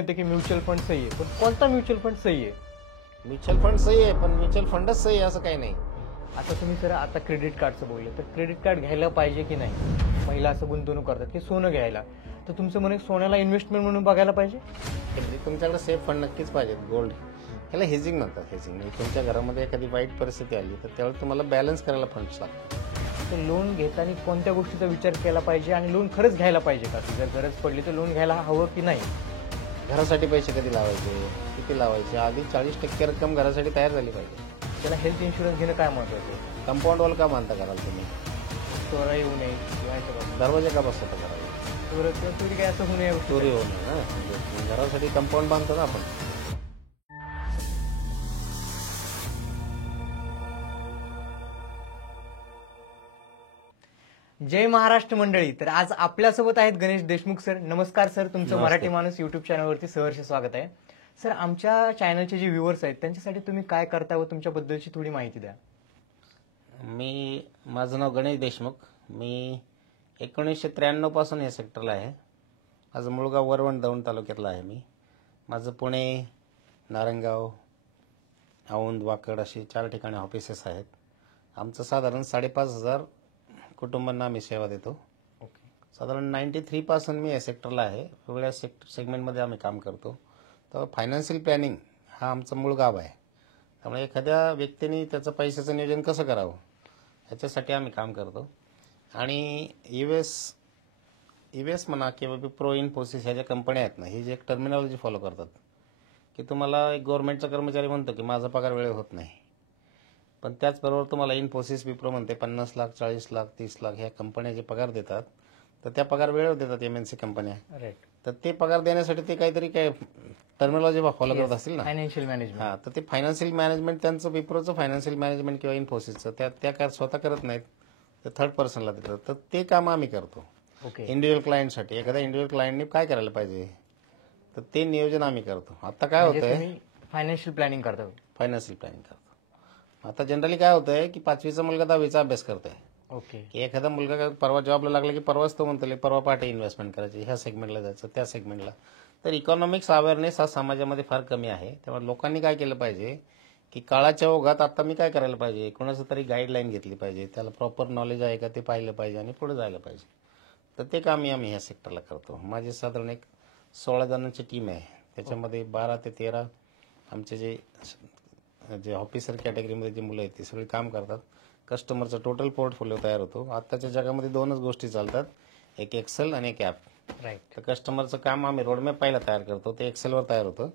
येते की mutual fund सही आहे, पण कोणता म्युच्युअल फंड सही आहे? म्युच्युअल फंड सही आहे, पण म्युच्युअल फंडच सही आहे असं काही नाही. आता तुम्ही सर आता क्रेडिट कार्डचं बोलले, तर क्रेडिट कार्ड घ्यायला पाहिजे की नाही? महिला असं गुंतवणूक करतात की सोनं घ्यायला, तर तुमचं म्हणे सोन्याला इन्व्हेस्टमेंट म्हणून बघायला पाहिजे. म्हणजे तुमच्याकडे सेफ फंड नक्कीच पाहिजेत. गोल्ड ह्याला हेजिंग म्हणतात. हेजिंग म्हणजे तुमच्या घरामध्ये एखादी वाईट परिस्थिती आली तर त्यावेळेस तुम्हाला बॅलन्स करायला फंड्स लागतात. तर लोन घेताना कोणत्या गोष्टीचा विचार केला पाहिजे आणि लोन खरंच घ्यायला पाहिजे का? जर गरज पडली तर लोन घ्यायला हवं की नाही? घरासाठी पैसे कधी लावायचे, किती लावायचे, आधी 40% रक्कम घरासाठी तयार झाली पाहिजे. त्याला हेल्थ इन्शुरन्स घेणं काय महत्वाचं आहे? कंपाऊंड वॉल का बांधता कराल तुम्ही? चोरा येऊ नये किंवा याच्या बाबतीत दरवाजे का बसवता कराल? चोर किंवा चोरी काय असं होऊ नये. चोरी होऊ नये ना. म्हणजे घरासाठी कंपाऊंड बांधतो ना आपण. जय महाराष्ट्र मंडळी. तर आज आपल्यासोबत आहेत गणेश देशमुख सर. नमस्कार सर, तुमचं नमस्ते. मराठी माणूस युट्यूब चॅनलवरती सहर्ष स्वागत आहे. सर, आमच्या चॅनलचे जे व्ह्युअर्स आहेत त्यांच्यासाठी तुम्ही काय करता व तुमच्याबद्दलची थोडी माहिती द्या. माझं नाव गणेश देशमुख. मी 1993 पासून या सेक्टरला आहे. माझं मूळ गाव वरवण दौंड तालुक्यातलं आहे. माझं पुणे, नारायणगाव, औंध, वाकड अशी 4 ठिकाणी ऑफिसेस आहेत. आमचं साधारण 5,500 कुटुंबांना आम्ही सेवा देतो. ओके. साधारण 93 पासून मी या सेक्टरला आहे. वेगवेगळ्या सेगमेंटमध्ये आम्ही काम करतो. तर फायनान्शियल प्लॅनिंग हा आमचं मूळ गाव आहे. त्यामुळे एखाद्या व्यक्तीने त्याचं पैशाचं नियोजन कसं करावं ह्याच्यासाठी आम्ही काम करतो. आणि यूएस म्हणा किंवा विप्रो, इन्फोसिस ह्या ज्या कंपन्या आहेत ना, ही जी एक टर्मिनॉलॉजी फॉलो करतात की तुम्हाला एक गव्हर्नमेंटचा कर्मचारी म्हणतो की माझा पगार वेळेवर होत नाही, पण त्याचबरोबर तुम्हाला इन्फोसिस, विप्रो म्हणते 50 लाख, 40 लाख, 30 लाख ह्या कंपन्या जे पगार देतात तर त्या पगार वेळेवर देतात MNC कंपन्या. राईट. तर ते पगार देण्यासाठी ते काहीतरी काय टर्मिनॉलॉजी फॉलो करत असतील ना. Financial management. हां, तर ते फायनान्शियल मॅनेजमेंट त्यांचं विप्रोचं फायनान्शियल मॅनेजमेंट किंवा इन्फोसिसचं त्या काय स्वतः करत नाहीत, तर थर्ड पर्सनला देतात. तर ते काम आम्ही करतो. ओके. इंडिव्हिज्युअल क्लायंटसाठी एखाद्या इंडिव्हिज्युअल क्लायंटने काय करायला पाहिजे तर ते नियोजन आम्ही करतो. आता काय होतंय, तुम्ही फायनान्शियल प्लॅनिंग करता. फायनान्शियल प्लॅनिंग करतो. आता जनरली काय होतंय की 5वीचा मुलगा 10वीचा अभ्यास करतोय. ओके. की एखादा मुलगा परवा जॉबला लागला की परवाच तो म्हणतो परवा पहाटे इन्व्हेस्टमेंट करायची, ह्या सेगमेंटला जायचं, त्या सेगमेंटला. तर इकॉनॉमिक्स अवेअरनेस हा समाजामध्ये फार कमी आहे. त्यामुळे लोकांनी काय केलं पाहिजे की काळाच्या ओघात आता मी काय करायला पाहिजे, कोणाचं तरी गाईडलाईन घेतली पाहिजे, त्याला प्रॉपर नॉलेज आहे का ते पाहिलं पाहिजे आणि पुढे जायला पाहिजे. तर ते काम आम्ही ह्या सेक्टरला करतो. माझी साधारण एक 16 जणांची टीम आहे. त्याच्यामध्ये 12 ते 13 आमचे जे ऑफिसर कॅटेगरीमध्ये जे मुलं आहेत ते सगळे काम करतात. कस्टमरचा टोटल पोर्टफोलिओ तयार होतो. आत्ताच्या जगामध्ये 2च गोष्टी चालतात, एक एक्सेल आणि एक ॲप. राईट. तर कस्टमरचं काम आम्ही रोडमॅप पहिला तयार करतो, ते एक्सेलवर तयार होतं.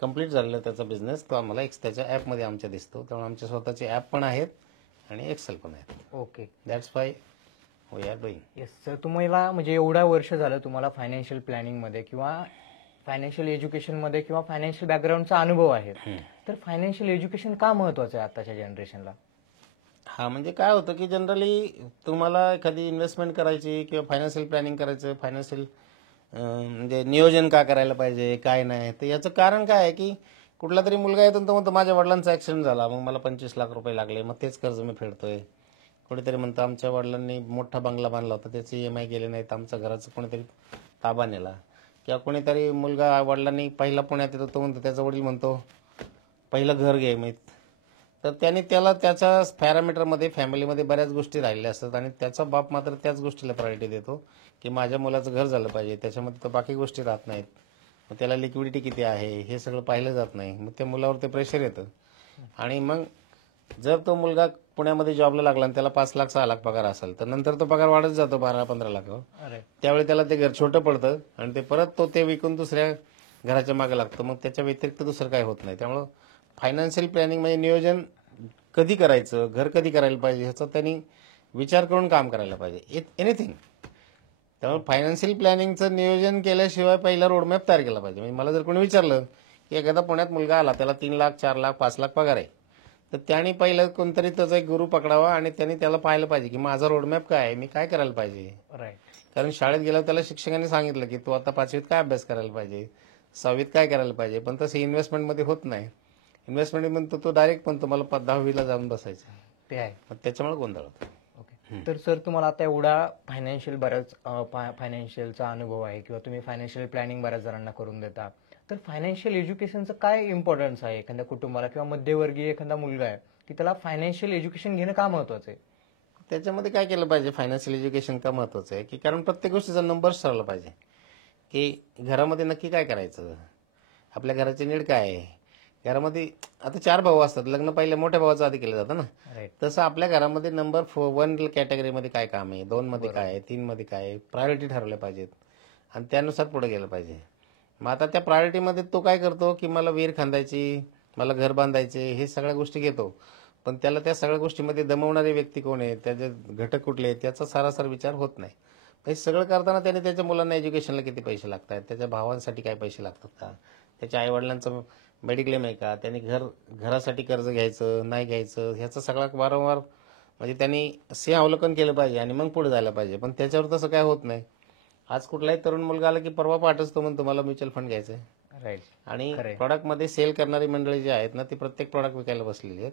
कंप्लीट झालेलं त्याचा बिझनेस तो आम्हाला त्याच्या ॲपमध्ये आमच्या दिसतो. त्यामुळे आमचे स्वतःचे ॲप पण आहेत आणि एक्सेल पण आहेत. Okay. That's why we are doing. Yes sir, तुम्हाला म्हणजे एवढा वर्ष झालं तुम्हाला फायनान्शियल प्लॅनिंगमध्ये किंवा फायनान्शियल एज्युकेशनमध्ये किंवा फायनान्शियल बॅकग्राऊंडचा अनुभव आहे, तर फायनान्शियल एज्युकेशन का महत्वाचं आहे आताच्या जनरेशनला? हा, म्हणजे काय होतं की जनरली तुम्हाला एखादी इन्व्हेस्टमेंट करायची किंवा फायनान्शियल प्लॅनिंग करायचं, फायनान्शियल म्हणजे नियोजन का करायला पाहिजे, काय नाही, तर याचं कारण काय आहे की कुठला तरी मुलगा येतो तो म्हणतो माझ्या वडिलांचा ॲक्सिडेंट झाला, मग मला 25 लाख रुपये लागले, मग तेच कर्ज मी फेडतोय. कोणीतरी म्हणतं आमच्या वडिलांनी मोठा बंगला बांधला होता, त्याचे EMI गेले नाहीत, आमच्या घराचं कोणीतरी ताबा नेला. किंवा कोणीतरी मुलगा वडिलांनी पहिला पुण्यात येतो तो म्हणतो, त्याचा वडील म्हणतो पहिलं घर घे. मग तर त्याला त्याच्या पॅरामीटरमध्ये फॅमिलीमध्ये बऱ्याच गोष्टी राहिलेल्या असतात आणि त्याचा बाप मात्र त्याच गोष्टीला प्रायोरिटी देतो की माझ्या मुलाचं घर झालं पाहिजे, त्याच्यामध्ये तर बाकी गोष्टी राहत नाहीत. मग त्याला लिक्विडिटी किती आहे हे सगळं पाहिलं जात नाही. मग त्या मुलावर ते प्रेशर येतं. आणि मग जर तो मुलगा पुण्यामध्ये जॉबला लागला आणि त्याला 5 लाख 6 लाख पगार असेल तर नंतर तो पगार वाढत जातो 12-15 लाखावर. त्यावेळी त्याला ते घर छोटं पडतं आणि ते परत ते विकून दुसऱ्या घराच्या मागे लागतं. मग त्याच्या व्यतिरिक्त दुसरं काही होत नाही. त्यामुळं फायनान्शियल प्लॅनिंग म्हणजे नियोजन कधी करायचं, घर कधी करायला पाहिजे ह्याचा त्यांनी विचार करून काम करायला पाहिजे, एनिथिंग. त्यामुळे फायनान्शियल प्लॅनिंगचं नियोजन केल्याशिवाय पहिला रोडमॅप तयार केला पाहिजे. म्हणजे मला जर कोणी विचारलं की एखादा पुण्यात मुलगा आला, त्याला 3 लाख 4 लाख 5 लाख पगार आहे, तर त्याने पहिलं कोणतरी त्याचा एक गुरु पकडावा आणि त्यांनी त्याला पाहिलं पाहिजे की माझा रोडमॅप काय आहे, मी काय करायला पाहिजे. राईट. कारण शाळेत गेल्यावर त्याला शिक्षकांनी सांगितलं की तू आता 5वीत काय अभ्यास करायला पाहिजे, 6वीत काय करायला पाहिजे, पण तसं इन्व्हेस्टमेंटमध्ये होत नाही. इन्व्हेस्टमेंट म्हणतो तो डायरेक्ट पण तुम्हाला 10वीला जाऊन बसायचं ते आहे. मग त्याच्यामुळे गोंधळ होतो. ओके. तर सर तुम्हाला आता एवढा फायनान्शियल बऱ्याच फायनान्शियलचा अनुभव आहे किंवा तुम्ही फायनान्शियल प्लॅनिंग बऱ्याच जणांना करून देता, तर फायनान्शियल एज्युकेशनचं काय इम्पॉर्टन्स आहे एखाद्या कुटुंबाला किंवा मध्यवर्गीय एखादा मुलगा आहे की त्याला फायनान्शियल एज्युकेशन घेणं का महत्वाचं आहे? त्याच्यामध्ये काय केलं पाहिजे, फायनान्शियल एज्युकेशन का महत्वाचं आहे की कारण प्रत्येक गोष्टीचा नंबर्स ठरवला पाहिजे की घरामध्ये नक्की काय करायचं, आपल्या घराची नीड काय आहे. घरामध्ये आता 4 भाऊ असतात, लग्न पहिले मोठ्या भावाचं आधी केलं जातं ना. राईट. तसं आपल्या घरामध्ये नंबर 1 कॅटेगरीमध्ये काय काम आहे, 2 मध्ये काय आहे, 3 मध्ये काय आहे, प्रायोरिटी ठरवल्या पाहिजेत आणि त्यानुसार पुढे गेलं पाहिजे. मग आता त्या प्रायोरिटीमध्ये तो काय करतो की मला विहीर खांदायची, मला घर बांधायचे, हे सगळ्या गोष्टी घेतो, पण त्याला त्या सगळ्या गोष्टीमध्ये दमवणारे व्यक्ती कोण आहे, त्याचे घटक कुठले आहेत, त्याचा सारासार विचार होत नाही. हे सगळं करताना त्याने त्याच्या मुलांना एज्युकेशनला किती पैसे लागतात, त्याच्या भावांसाठी काय पैसे लागतात का, त्याच्या आईवडिलांचं मेडिक्लेम आहे का, त्यांनी घरासाठी कर्ज घ्यायचं नाही घ्यायचं, ह्याचा सगळा वारंवार म्हणजे त्यांनी अवलोकन केलं पाहिजे आणि मग पुढे जायला पाहिजे. पण त्याच्यावर तसं काय होत नाही. आज कुठलाही तरुण मुलगा आला की परवा पाठच तो म्हणतो मला म्युच्युअल फंड घ्यायचं आहे. राईट. आणि खरंय. प्रॉडक्टमध्ये सेल करणारी मंडळी जी आहेत ना, ती प्रत्येक प्रॉडक्ट विकायला बसलेली आहेत.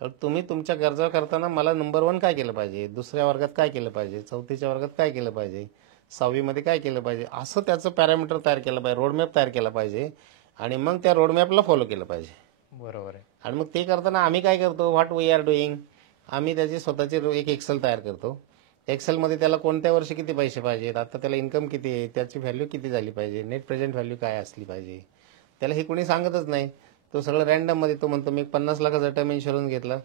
तर तुम्ही तुमच्या गरजा करताना मला नंबर 1 काय केलं पाहिजे, दुसऱ्या वर्गात काय केलं पाहिजे, चौथीच्या वर्गात काय केलं पाहिजे, 6वीमध्ये काय केलं पाहिजे, असं त्याचं पॅरामीटर तयार केलं पाहिजे, रोडमॅप तयार केला पाहिजे आणि मग त्या रोडमॅपला फॉलो केलं पाहिजे. बरोबर आहे. आणि मग ते करताना आम्ही काय करतो, व्हॉट वी आर डुईंग, आम्ही त्याची स्वतःची एक एक्सेल तयार करतो. एक्सेलमध्ये त्याला कोणत्या वर्षी किती पैसे पाहिजेत, आता त्याला इन्कम किती आहे, त्याची व्हॅल्यू किती झाली पाहिजे, नेट प्रेझेंट व्हॅल्यू काय असली पाहिजे, त्याला हे कोणी सांगतच नाही. तो सगळं रँडममध्ये तो म्हणतो मी 50 लाखाचा टर्म इन्शुरन्स घेतला,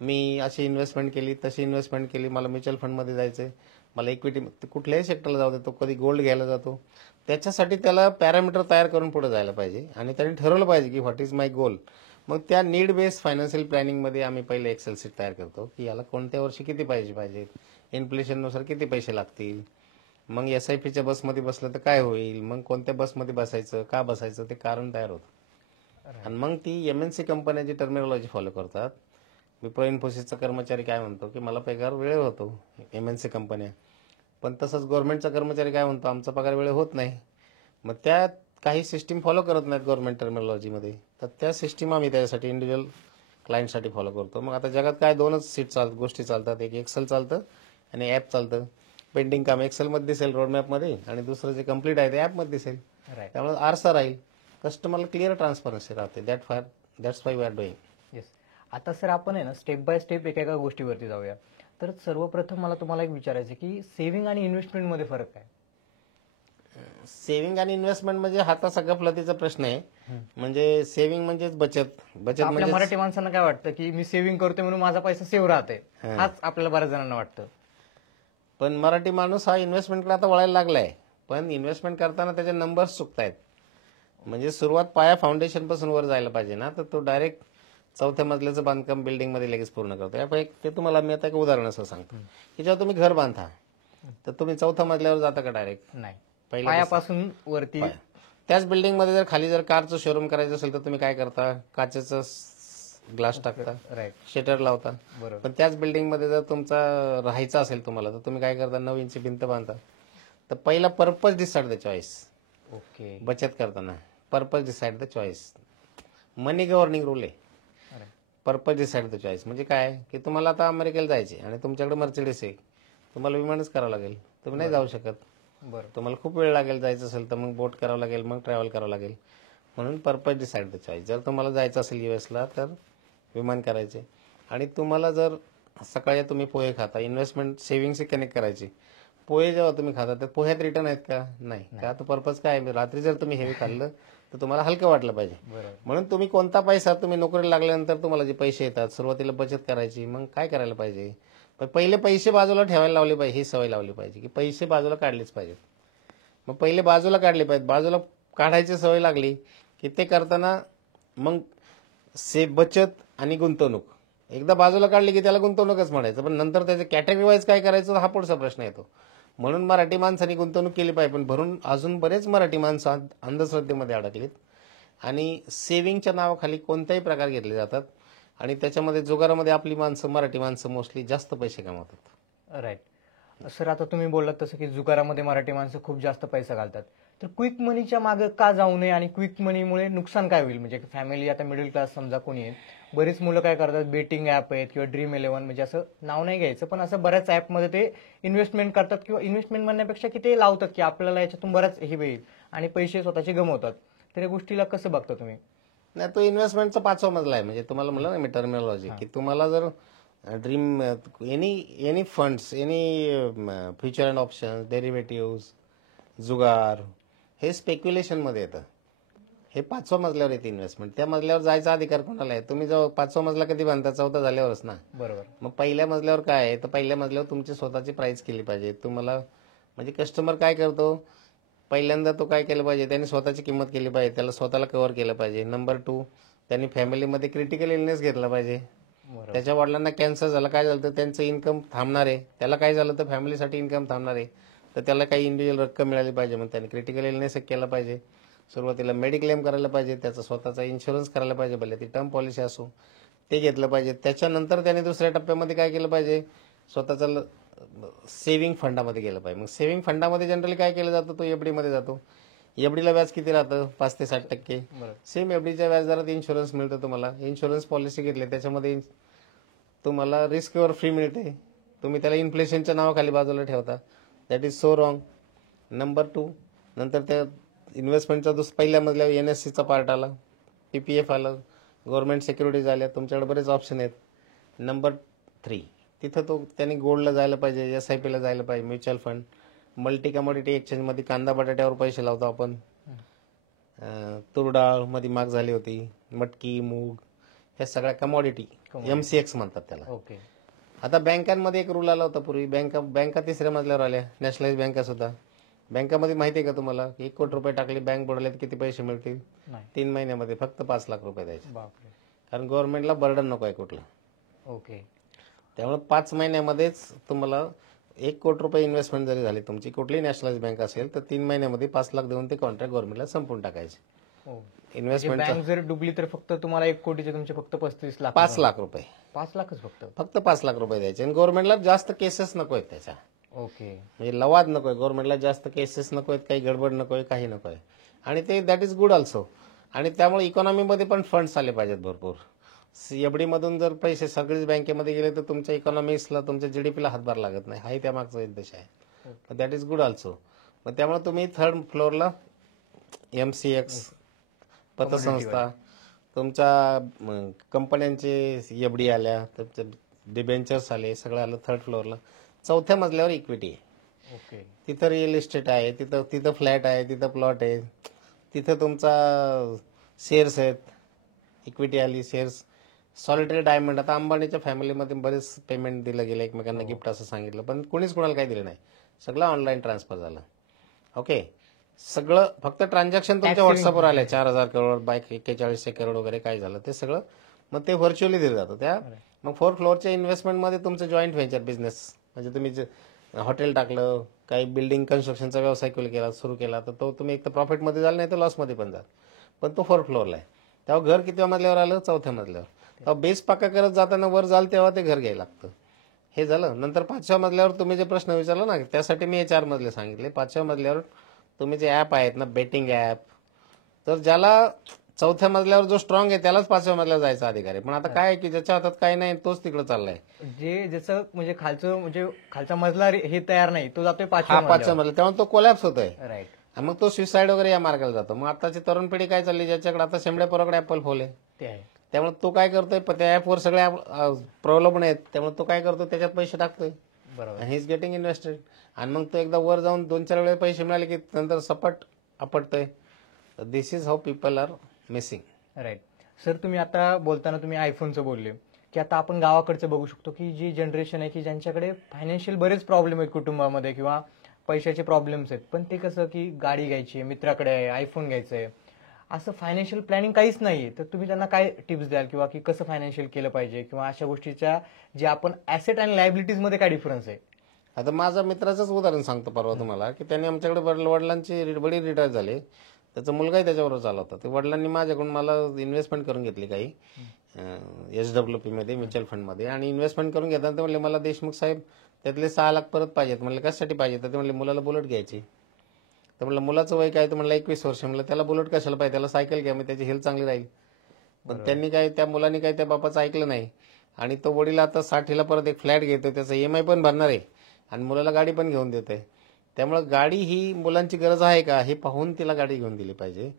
मी अशी इन्व्हेस्टमेंट केली, तशी इन्व्हेस्टमेंट केली, मला म्युच्युअल फंडमध्ये जायचं आहे, मला इक्विटी, कुठल्याही सेक्टरला जाऊ दे, तो कधी गोल्ड घ्यायला जातो. त्याच्यासाठी त्याला पॅरामीटर तयार करून पुढे जायला पाहिजे आणि त्यांनी ठरवलं पाहिजे की व्हॉट इज माय गोल. मग त्या नीड बेस्ड फायनान्शियल प्लॅनिंगमध्ये आम्ही पहिले एक्सेल शीट तयार करतो की याला कोणत्या वर्षी किती पैसे पाहिजेत, इन्फ्लेशननुसार किती पैसे लागतील, मग SIPच्या बसमध्ये बसलं तर काय होईल, मग कोणत्या बसमध्ये बसायचं, का बसायचं, ते कारण तयार होतं. आणि मग ती MNC कंपन्याची टर्मिनॉलॉजी फॉलो करतात. मी इन्फोसिसचा कर्मचारी काय म्हणतो की मला पगार वेळेवर होतो, MNC कंपन्या. पण तसंच गव्हर्नमेंटचा कर्मचारी काय म्हणतो, आमचा पगार वेळेवर होत नाही. मग त्या काही सिस्टीम फॉलो करत नाहीत गव्हर्नमेंट टर्मिनॉलॉजीमध्ये, तर त्या सिस्टीम आम्ही त्यासाठी इंडिव्हिज्युअल क्लायंटसाठी फॉलो करतो. मग आता जगात काय 2च गोष्टी चालतात, एक एक्सेल चालतं आणि ॲप चालतं. पेंडिंग काम एक्सेलमध्ये दिसेल रोडमॅपमध्ये आणि दुसरं जे कम्प्लीट आहे ते ॲपमध्ये दिसेल. राईट. त्यामुळे आरसा राहील, कस्टमरला क्लिअर ट्रान्सपरन्सी राहते. That's why we are doing. Yes. आता सर आपण आहे ना स्टेप बाय स्टेप एका गोष्टीवरती जाऊया. तर सर्वप्रथम मला तुम्हाला एक विचारायचं की सेव्हिंग आणि इन्व्हेस्टमेंटमध्ये फरक काय? सेव्हिंग आणि इन्व्हेस्टमेंट म्हणजे हा तर सगळा गफलतीचा प्रश्न आहे. म्हणजे सेव्हिंग म्हणजे बचत आपल्या म्हणजे मराठी माणसांना काय वाटतं की मी सेव्हिंग करतोय म्हणून माझा पैसा सेव्ह राहते, हाच आपल्याला बऱ्याच जणांना वाटतं. पण मराठी माणूस हा इन्व्हेस्टमेंटकडे आता वळायला लागलाय. पण इन्व्हेस्टमेंट करताना त्याचे नंबर्स चुकतायत. म्हणजे सुरुवात पाया फाउंडेशन पासून वर जायला पाहिजे ना, तर तो डायरेक्ट 4थ्या मजल्याचं बांधकाम बिल्डिंगमध्ये लगेच पूर्ण करतो. ते तुम्हाला मी आता एक उदाहरण असं सांगतो की जेव्हा तुम्ही घर बांधता तर तुम्ही 4थ्या मजल्यावर जाता का डायरेक्ट? नाही, पहिल्या पायापासून वरती. त्याच बिल्डिंगमध्ये जर खाली जर कारचं शोरूम करायचं असेल तर तुम्ही काय करता, काचेचं ग्लास टाकता, राईट. शटर लावता. बरोबर. पण त्याच बिल्डिंगमध्ये जर तुमचा राहायचं असेल तुम्हाला तर तुम्ही काय करता, 9 इंची भिंत बांधता. तर पहिला purpose decide the choice. Okay. बचत करताना purpose decide the choice. Money governing rule आहे. पर्पज डिसाइड द चॉईस म्हणजे काय की तुम्हाला आता अमेरिकेला जायचे आणि तुमच्याकडे मर्सिडीज आहे, तुम्हाला विमानच करावं लागेल, तुम्ही नाही जाऊ शकत. बरं. तुम्हाला खूप वेळ लागेल जायचं असेल तर मग बोट करावं लागेल, मग ट्रॅव्हल करावं लागेल. म्हणून पर्पज डिसाइड द चॉईस. जर तुम्हाला जायचं असेल US ला तर विमान करायचे. आणि तुम्हाला जर सकाळी तुम्ही पोहे खाता, इन्व्हेस्टमेंट सेव्हिंगशी कनेक्ट करायची. पोहे जेव्हा तुम्ही खाता तर पोह्यात रिटर्न आहेत का? नाही. का तो पर्पज काय आहे, रात्री जर तुम्ही हेवी खाल्लं तर तुम्हाला हलकं वाटलं पाहिजे. बरोबर. म्हणून तुम्ही कोणता पैसा, तुम्ही नोकरीला लागल्यानंतर तुम्हाला जे पैसे येतात सुरुवातीला बचत करायची, मग काय करायला पाहिजे, पण पहिले पैसे बाजूला ठेवायला लावले पाहिजे. ही सवय लावली पाहिजे की पैसे बाजूला काढलेच पाहिजेत. मग पहिले बाजूला काढले पाहिजेत. बाजूला काढायची सवय लागली की ते करताना मग बचत आणि गुंतवणूक एकदा बाजूला काढली की त्याला गुंतवणूकच म्हणायचं. पण नंतर त्याचे कॅटेगरी वाईज काय करायचं हा पुढचा प्रश्न येतो. म्हणून मराठी माणसांनी गुंतवणूक केली पाहिजे. पण भरून अजून बरेच मराठी माणसं अंधश्रद्धेमध्ये अडकलीत आणि सेव्हिंगच्या नावाखाली कोणत्याही प्रकार घेतले जातात आणि त्याच्यामध्ये जुगारामध्ये आपली माणसं, मराठी माणसं मोस्टली जास्त पैसे कमावतात. राईट. सर आता तुम्ही बोललात तसं की जुगारामध्ये मराठी माणसं खूप जास्त पैसा घालतात. तर क्विक मनीच्या मागे का जाऊ नये आणि क्विक मनीमुळे नुकसान काय होईल? म्हणजे फॅमिली आता मिडल क्लास समजा कोणी आहे, बरीच मुलं काय करतात, बेटिंग ऍप आहेत किंवा ड्रीम 11 म्हणजे असं नाव नाही घ्यायचं, पण असं बऱ्याच ऍपमध्ये ते इन्व्हेस्टमेंट करतात किंवा इन्व्हेस्टमेंट म्हणण्यापेक्षा की ते लावतात की आपल्याला याच्यातून बराच हे होईल आणि पैसे स्वतःचे गमवतात. तर या गोष्टीला कसं बघता तुम्ही? नाही, तो इन्व्हेस्टमेंटचा 5वा मजला आहे. म्हणजे तुम्हाला म्हणलं ना मी टर्मिनॉलॉजी, की तुम्हाला जर dream any any funds, any future and option, derivative, जुगार, हे स्पेक्युलेशनमध्ये येतं. हे 5व्या मजल्यावर येते इन्व्हेस्टमेंट. त्या मजल्यावर जायचा अधिकार कोणाला आहे? तुम्ही जो 5वा मजला कधी बांधता? 4था झाल्यावरच ना. बरोबर. मग पहिल्या मजल्यावर काय आहे? तर पहिल्या मजल्यावर तुमची स्वतःची प्राइस केली पाहिजे. तुम्हाला म्हणजे कस्टमर काय करतो, पहिल्यांदा तो काय केलं पाहिजे, त्यांनी स्वतःची किंमत केली पाहिजे, त्याला स्वतःला कव्हर केलं पाहिजे. नंबर 2, त्यांनी फॅमिलीमध्ये क्रिटिकल इलनेस घेतला पाहिजे. बरोबर. त्याच्या वडिलांना कॅन्सर झाला, काय झालं तर त्यांचं इन्कम थांबणार आहे. त्याला काय झालं तर फॅमिलीसाठी इन्कम थांबणार आहे, तर त्याला काही इंडिव्हिज्युअल रक्कम मिळाली पाहिजे. मग त्यांनी क्रिटिकल इलनेस केला पाहिजे, सुरुवातीला मेडिक्लेम करायला पाहिजे, त्याचा स्वतःचा इन्शुरन्स करायला पाहिजे, भले ती टर्म पॉलिसी असो, ते घेतलं पाहिजे. त्याच्यानंतर त्याने दुसऱ्या टप्प्यामध्ये काय केलं पाहिजे, स्वतःचा सेव्हिंग फंडामध्ये गेलं पाहिजे. मग सेव्हिंग फंडामध्ये जनरली काय केलं जातं, तो एफडीमध्ये जातो. एफडीला व्याज किती राहतं? 5 ते 7%. बरोबर. सेम एफडीच्या व्याजदरात इन्शुरन्स मिळतं तुम्हाला. इन्शुरन्स पॉलिसी घेतली त्याच्यामध्ये तुम्हाला रिस्कवर फ्री मिळते. तुम्ही त्याला इन्फ्लेशनच्या नावाखाली बाजूला ठेवता. That is so wrong. Number 2, नंतर त्या इन्व्हेस्टमेंटचा पहिल्या मजल्यावर एनएससीचा पार्ट आला, पीपीएफ आलं, गव्हर्नमेंट सिक्युरिटीज आल्या, तुमच्याकडे बरेच ऑप्शन आहेत. नंबर 3, तिथं तो त्यांनी गोल्डला जायला पाहिजे, एसआयपीला जायला पाहिजे, म्युच्युअल फंड, मल्टी कमोडिटी एक्सचेंजमध्ये कांदा बटाट्यावर पैसे लावतो आपण. तूर डाळ मध्ये महाग झाली होती, मटकी, मूग, ह्या सगळ्या कमोडिटी, MCX म्हणतात त्याला. ओके. आता बँकांमध्ये एक रूल आला होता पूर्वी, बँका 3ऱ्या मजल्यावर आल्या, नॅशनलाइज बँका सुद्धा. बँकामध्ये माहिती आहे का तुम्हाला, 1 कोटी रुपये टाकले बँक बुडवले तर किती पैसे मिळतील? नाही. 3 महिन्यामध्ये फक्त 5 लाख रुपये द्यायचे. बापरे. कारण गव्हर्नमेंटला बर्डन नको आहे कुठलं. ओके. त्यामुळे 5 महिन्यामध्येच तुम्हाला 1 कोटी रुपये इन्व्हेस्टमेंट जरी झाली तुमची, कुठलीही नॅशनलाइज बँक असेल, तर 3 महिन्यामध्ये 5 लाख देऊन ते कॉन्ट्रॅक्ट गव्हर्नमेंटला संपून टाकायचे. हो. इन्व्हेस्टमेंट बँक जर डुबली तर फक्त तुम्हाला 1 कोटीचे तुमचे फक्त 35 लाख. 5 लाख रुपये, 5 लाखच फक्त. फक्त 5 लाख रुपये द्यायचे. आणि गव्हर्नमेंटला जास्त केसेस नको आहेत त्याच्या, ओके. म्हणजे लवाद नको आहे. गव्हर्नमेंटला जास्त केसेस नको आहेत, काही गडबड नको आहे, काही नको आहे. आणि ते दॅट इज गुड ऑल्सो. आणि त्यामुळे इकॉनॉमीमध्ये पण फंड्स आले पाहिजेत भरपूर. एफडी मधून जर पैसे सगळेच बँकेमध्ये गेले तर तुमच्या इकॉनॉमिक्सला, तुमच्या जीडीपीला हातभार लागत नाही. हाही त्यामागचा उद्देश आहे. That is good also. मग त्यामुळे तुम्ही 3rd फ्लोअरला MCX, पतसंस्था, तुमच्या कंपन्यांचे एफडी आल्या, तुमच्या डिबेंचर्स आले, सगळं आलं 3rd फ्लोअरला. 4थ्या मजल्यावर इक्विटी आहे. ओके. तिथं रिअल इस्टेट आहे, तिथं फ्लॅट आहे, तिथं प्लॉट आहे, तिथं तुमचा शेअर्स आहेत, इक्विटी आली, शेअर्स. सॉलिटरी डायमंड, आता अंबानीच्या फॅमिलीमध्ये बरेच पेमेंट दिलं गेलं एकमेकांना, गिफ्ट असं सांगितलं, पण कोणीच कोणाला काही दिलं नाही. सगळं ऑनलाईन ट्रान्सफर झालं. ओके. सगळं फक्त ट्रान्झॅक्शन तुमच्या व्हॉट्सअपवर आले. 4000 करोड, 4100 करोड वगैरे काय झालं ते सगळं मग ते व्हर्च्युअली दिलं जातं. त्या मग 4th फ्लोअरच्या इन्व्हेस्टमेंटमध्ये तुमचं जॉईंट व्हेंचर बिझनेस, म्हणजे तुम्ही हॉटेल टाकलं, काही बिल्डिंग कन्स्ट्रक्शनचा व्यवसाय सुरू केला, तर तो तुम्ही एक तर प्रॉफिटमध्ये जाल, नाही तर लॉसमध्ये पण जाल. पण तो 4th फ्लोअरला आहे. तेव्हा घर किती मजल्यावर आलं? 4थ्या मजल्यावर. तेव्हा बेस पक्का करत जाताना वर जाल तेव्हा ते घर घ्यायला लागतं. हे झालं. नंतर 5व्या मजल्यावर तुम्ही जे प्रश्न विचारला ना, त्यासाठी मी हे 4 मजले सांगितले. 5व्या मजल्यावर तुम्ही जे ऍप आहेत ना, बेटिंग ऍप, तर ज्याला 4थ्या मजल्यावर जो स्ट्रॉंग आहे त्यालाच 5व्या मजल्यावर जायचा अधिकार आहे. पण आता काय आहे की ज्याच्या हातात काही नाही तोच तिकडे चाललाय. ज्याचं म्हणजे खालचा मजला हे तयार नाही, तो जातोय 5व्या 5व्या मजला, त्यामुळे तो कोलॅप्स होतोय. राईट. आणि मग तो सुसाईड वगैरे या मार्गाला जातो. मग आताची तरुण पिढी काय चालली, ज्याच्याकडे आता शेंबड्या पोराकडे ऍपल फोन आहे, ते आहे. त्यामुळे तो काय करतोय, त्या ऍपवर सगळ्या प्रॉब्लेम आहेत, त्यामुळे तो काय करतो, त्याच्यात पैसे टाकतोय. बरोबर. He is getting invested. आणि मग तो एकदा वर जाऊन 2-4 वेळा पैसे मिळाले की नंतर सपाट आपटतोय. This is how people are missing. Right. Sir, तुम्ही आता बोलताना तुम्ही आयफोनचं बोलले की आता आपण गावाकडचं बघू शकतो की जी जनरेशन आहे की ज्यांच्याकडे फायनान्शियल बरेच प्रॉब्लेम आहेत कुटुंबामध्ये किंवा पैशाचे प्रॉब्लेम्स आहेत, पण ते कसं की गाडी घ्यायची आहे, मित्राकडे आहे, आयफोन घ्यायचं आहे, असं फायनान्शियल प्लॅनिंग काहीच नाहीये. तर तुम्ही त्यांना काय टिप्स द्याल किंवा की कसं फायनान्शियल केलं पाहिजे किंवा अशा गोष्टीच्या जे आपण ऍसेट आणि लायबिलिटीज मध्ये काय डिफरन्स आहे? आता माझ्या मित्राचंच उदाहरण सांगतो परवा तुम्हाला, की त्यांनी आमच्याकडे वडिलांची वडील रिटायर झाले, त्याचा मुलगाही त्याच्याबरोबर चालला होता. ते वडिलांनी माझ्याकडून मला इन्व्हेस्टमेंट करून घेतली काही SWP मध्ये, म्युच्युअल फंडमध्ये. आणि इन्व्हेस्टमेंट करून घेताना ते म्हणले मला देशमुख साहेब त्यातले 6 लाख परत पाहिजेत. म्हणले कशासाठी पाहिजे? तर ते म्हणले मुलाला बुलेट घ्यायची. तर म्हणलं मुलाचं वय काय, तर म्हणलं 21 वर्ष. म्हणलं त्याला बुलेट कशाला पाहिजे, त्याला सायकल घ्या, मग त्याची हेल्थ चांगली राहील. पण त्यांनी काय, त्या मुलांनी काय त्या बापाचं ऐकलं नाही. आणि तो वडील आता 60ला परत एक फ्लॅट घेतोय, त्याचा EMI पण भरणार आहे आणि मुलाला गाडी पण घेऊन देतोय. त्यामुळं गाडी ही मुलांची गरज आहे का हे पाहून तिला गाडी घेऊन दिली पाहिजे.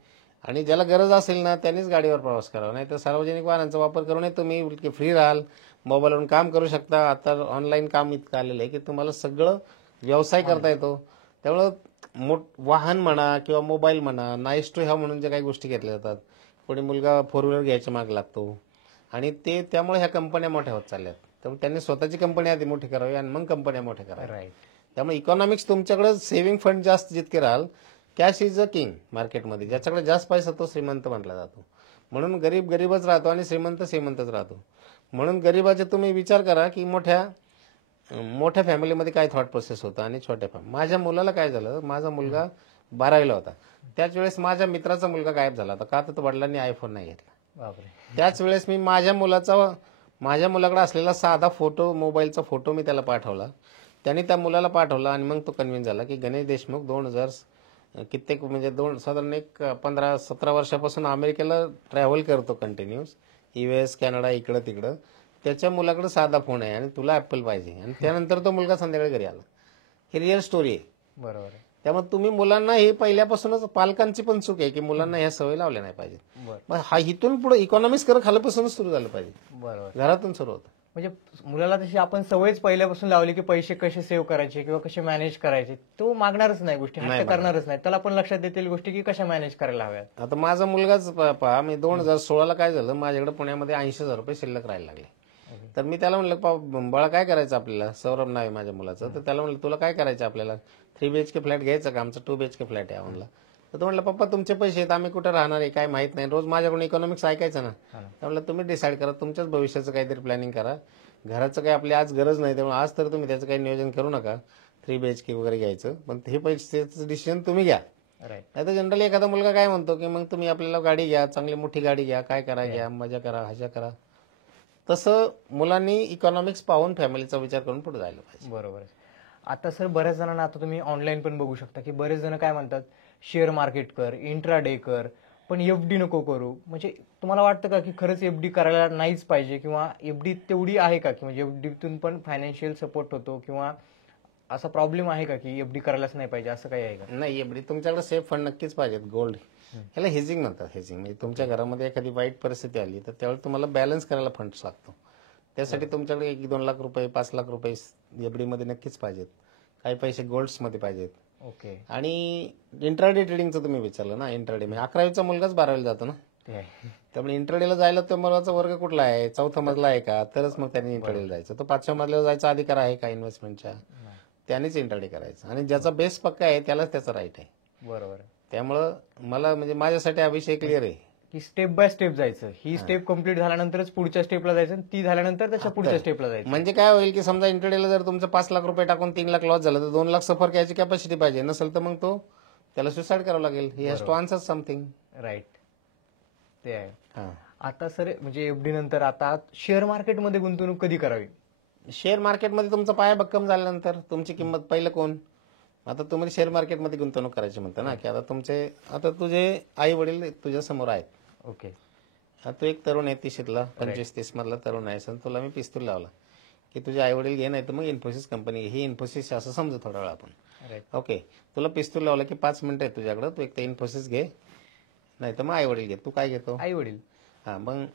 आणि ज्याला गरज असेल ना त्यांनीच गाडीवर प्रवास करावा, नाही तर सार्वजनिक वाहनांचा वापर करू नये. तुम्ही फ्री राहाल, मोबाईलवरून काम करू शकता. आता ऑनलाईन काम इतकं आलेलं आहे की तुम्हाला सगळं व्यवसाय करता येतो. त्यामुळं वाहन म्हणा किंवा मोबाईल म्हणा, नाईस टू हॅव म्हणून ज्या काही गोष्टी घेतल्या जातात. कोणी मुलगा 4 व्हीलर घ्यायच्या मागे लागतो आणि त्यामुळे ह्या कंपन्या मोठ्या होत चालल्यात. त्यामुळे त्यांनी स्वतःची कंपनी आधी मोठी करावी आणि मग कंपन्या मोठ्या कराव्या. राईट. त्यामुळे इकॉनॉमिक्स तुमच्याकडे सेव्हिंग फंड जास्त जितके राहाल, कॅश इज अ किंग मार्केटमध्ये. ज्याच्याकडे जास्त पैसा तो श्रीमंत म्हटला जातो. म्हणून गरीब गरीबच राहतो आणि श्रीमंत श्रीमंतच राहतो. म्हणून गरीबाचे तुम्ही विचार करा की मोठ्या फॅमिलीमध्ये काय थॉट प्रोसेस होतं आणि छोट्या माझ्या मुलाला काय झालं, माझा मुलगा 12वीला होता. त्याच वेळेस माझ्या मित्राचा मुलगा गायब झाला होता. का तर वडिलांनी आयफोन नाही घेतला. बापरे. त्याच वेळेस मी माझ्या मुलाकडे असलेला साधा फोटो, मोबाईलचा फोटो मी त्याला पाठवला. त्याने त्या मुलाला पाठवला आणि मग तो कन्व्हिन्स झाला की गणेश देशमुख 2000 कित्येक म्हणजे साधारण एक 15-17 वर्षापासून अमेरिकेला ट्रॅव्हल करतो कंटिन्यूस, US कॅनडा इकडं तिकडं. त्याच्या मुलाकडे साधा फोन आहे आणि तुला ऍपल पाहिजे. आणि त्यानंतर तो मुलगा संध्याकाळी घरी आला. ही रिअल स्टोरी आहे. बरोबर आहे. त्यामुळे तुम्ही मुलांना हे पहिल्यापासूनच, पालकांची पण चूक आहे की मुलांना ह्या सवय लावल्या नाही पाहिजे. बरं. मग हा इथून पुढे इकॉनॉमिक्स खरं खाल्यापासूनच सुरू झालं पाहिजे. बरोबर. घरातून सुरू होतं. म्हणजे मुलाला तशी आपण सवयच पहिल्यापासून लावली की पैसे कसे सेव्ह करायचे किंवा कसे मॅनेज करायचे, तो मागणारच नाही गोष्टी, हट्ट करणारच नाही. त्याला पण लक्षात येतील गोष्टी की कशा मॅनेज करायला हव्यात. आता माझा मुलगाच पहा, मी 2016ला काय झालं, माझ्याकडे पुण्यामध्ये 80,000 रुपये शिल्लक राहायला लागले. तर मी त्याला म्हणलं, बाळा काय करायचं आपल्याला, सौरभ नाव आहे माझ्या मुलाचं. तर त्याला म्हणलं तुला काय करायचं, आपल्याला 3 BHK फ्लॅट घ्यायचं का, आमचा 2 BHK फ्लॅट आहे म्हणलं. तर तो म्हणलं पप्पा तुमचे पैसे आहेत, आम्ही कुठे राहणार आहे काय माहित नाही, रोज माझ्याकडून इकॉनॉमिक्स ऐकायचं ना. त्यामुळे तुम्ही डिसाईड करा, तुमच्याच भविष्याचं काहीतरी प्लॅनिंग करा. घराचं काही आपली आज गरज नाही, त्यामुळे आज तर तुम्ही त्याचं काही नियोजन करू नका 3 BHK वगैरे घ्यायचं. पण हे पैशाचं डिसिजन तुम्ही घ्या. नाही तर जनरली एखादा मुलगा काय म्हणतो की मग तुम्ही आपल्याला गाडी घ्या, चांगली मोठी गाडी घ्या, काय करा घ्या, मजा करा, हजा करा. तसं मुलांनी इकॉनॉमिक्स पाहून फॅमिलीचा विचार करून पुढे जायला पाहिजे. बरोबर आहे. आता सर बऱ्याच जणांना, आता तुम्ही ऑनलाईन पण बघू शकता की बरेच जण काय म्हणतात, शेअर मार्केट कर, इंट्राडे कर, पण FD नको करू. म्हणजे तुम्हाला वाटतं का की खरंच FD करायला नाहीच पाहिजे, किंवा FD तेवढी आहे का की म्हणजे FDतून पण फायनान्शियल सपोर्ट होतो, किंवा असा प्रॉब्लेम आहे का की FD करायलाच नाही पाहिजे, असं काही आहे का? नाही, FD तुमच्याकडे सेफ फंड नक्कीच पाहिजेत. गोल्ड ह्याला हेजिंग म्हणतात. हेजिंग म्हणजे तुमच्या घरामध्ये एखादी वाईट परिस्थिती आली तर त्यावेळी तुम्हाला बॅलन्स करायला फंड लागतो. त्यासाठी तुमच्याकडे 1-2 लाख रुपये, 5 लाख रुपये FD मध्ये नक्कीच पाहिजेत. काही पैसे गोल्ड्समध्ये पाहिजेत. ओके. आणि इंट्राडे ट्रेडिंगचं तुम्ही विचारलं ना, इंट्राडे म्हणजे 11वीचा मुलगाच 12वीला जातो ना. त्यामुळे इंट्राडेला जायला तो मुलाचा वर्ग कुठला आहे, 4था मजला आहे का, तरच मग त्यांनी इंट्राडेला जायचं. तो 5व्या मजल्यावर जायचा अधिकार आहे का इन्व्हेस्टमेंटच्या, त्यानेच इंट्राडे करायचं. आणि ज्याचा बेस पक्का आहे त्यालाच त्याचा राईट आहे. बरोबर. त्यामुळं मला म्हणजे माझ्यासाठी हा विषय क्लिअर आहे की स्टेप बाय स्टेप जायचं. ही स्टेप कम्प्लीट झाल्यानंतरच पुढच्या स्टेपला जायचं, ती झाल्यानंतर त्याच्या पुढच्या स्टेपला जायचं. म्हणजे काय होईल की समजा इंट्राडेला जर तुमचं 5 लाख रुपये टाकून 3 लाख लॉस झालं तर 2 लाख सफर करायची कॅपॅसिटी पाहिजे. नसेल तर मग त्याला सुसाईड करावं लागेल. He has to answer something. Right. ते आहे. आता सर म्हणजे FD नंतर आता शेअर मार्केटमध्ये गुंतवणूक कधी करावी? शेअर मार्केटमध्ये तुमचा पाया भक्कम झाल्यानंतर तुमची किंमत, पहिलं कोण, आता तुम्ही शेअर मार्केटमध्ये गुंतवणूक करायची म्हणता ना, की आता तुझे आई वडील तुझ्या समोर आहेत. ओके. तू एक तरुण आहे, 30ला 25-30 मधला तरुण आहे, तुला मी पिस्तूल लावला की तुझे आई वडील घे, नाही तर मग इन्फोसिस कंपनी घे. ही इन्फोसिस असं समजू थोडा वेळ आपण. ओके, तुला पिस्तूल लावला की 5 मिनिटं आहे तुझ्याकडे, तू एक तर इन्फोसिस घे, नाही तर मग आई वडील घे. तू काय घेतो? आई वडील. मग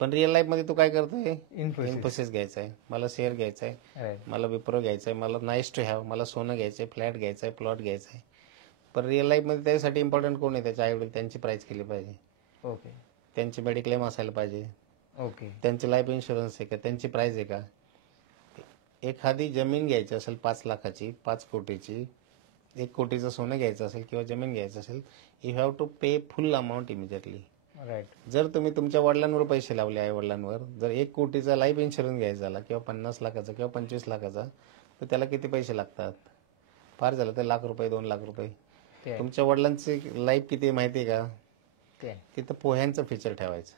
पण रिअल लाईफ मध्ये तू काय करतोय? इन्फोसिस घ्यायचा आहे, मला शेअर घ्यायचा आहे, मला विप्रो घ्यायचा आहे, मला नाईस टू हॅव, मला सोनं घ्यायचंय, फ्लॅट घ्यायचा आहे, प्लॉट घ्यायचा आहे. पण रिअल लाईफ मध्ये त्यासाठी इम्पॉर्टंट कोण आहे? त्याचे आई वडील. त्यांची प्राइस केली पाहिजे. ओके. त्यांची मेडिक्लेम असायला पाहिजे. ओके. त्यांची लाईफ इन्शुरन्स आहे का, त्यांची प्राइस आहे का. एखादी जमीन घ्यायची असेल 5 लाखाची, 5 कोटीची, 1 कोटीचं सोनं घ्यायचं असेल किंवा जमीन घ्यायचं असेल, you have to pay full amount immediately. Right. जर तुम्ही तुमच्या वडिलांवर पैसे लावले, आई वडिलांवर, जर 1 कोटीचा लाईफ इन्शुरन्स घ्यायचा झाला किंवा 50 लाखाचा किंवा 25 लाखाचा, तर त्याला किती पैसे लागतात? फार झालं तर ₹1,00,000, ₹2,00,000. तुमच्या वडिलांची लाईफ किती माहिती आहे का? तिथं पोह्यांचं फीचर ठेवायचं,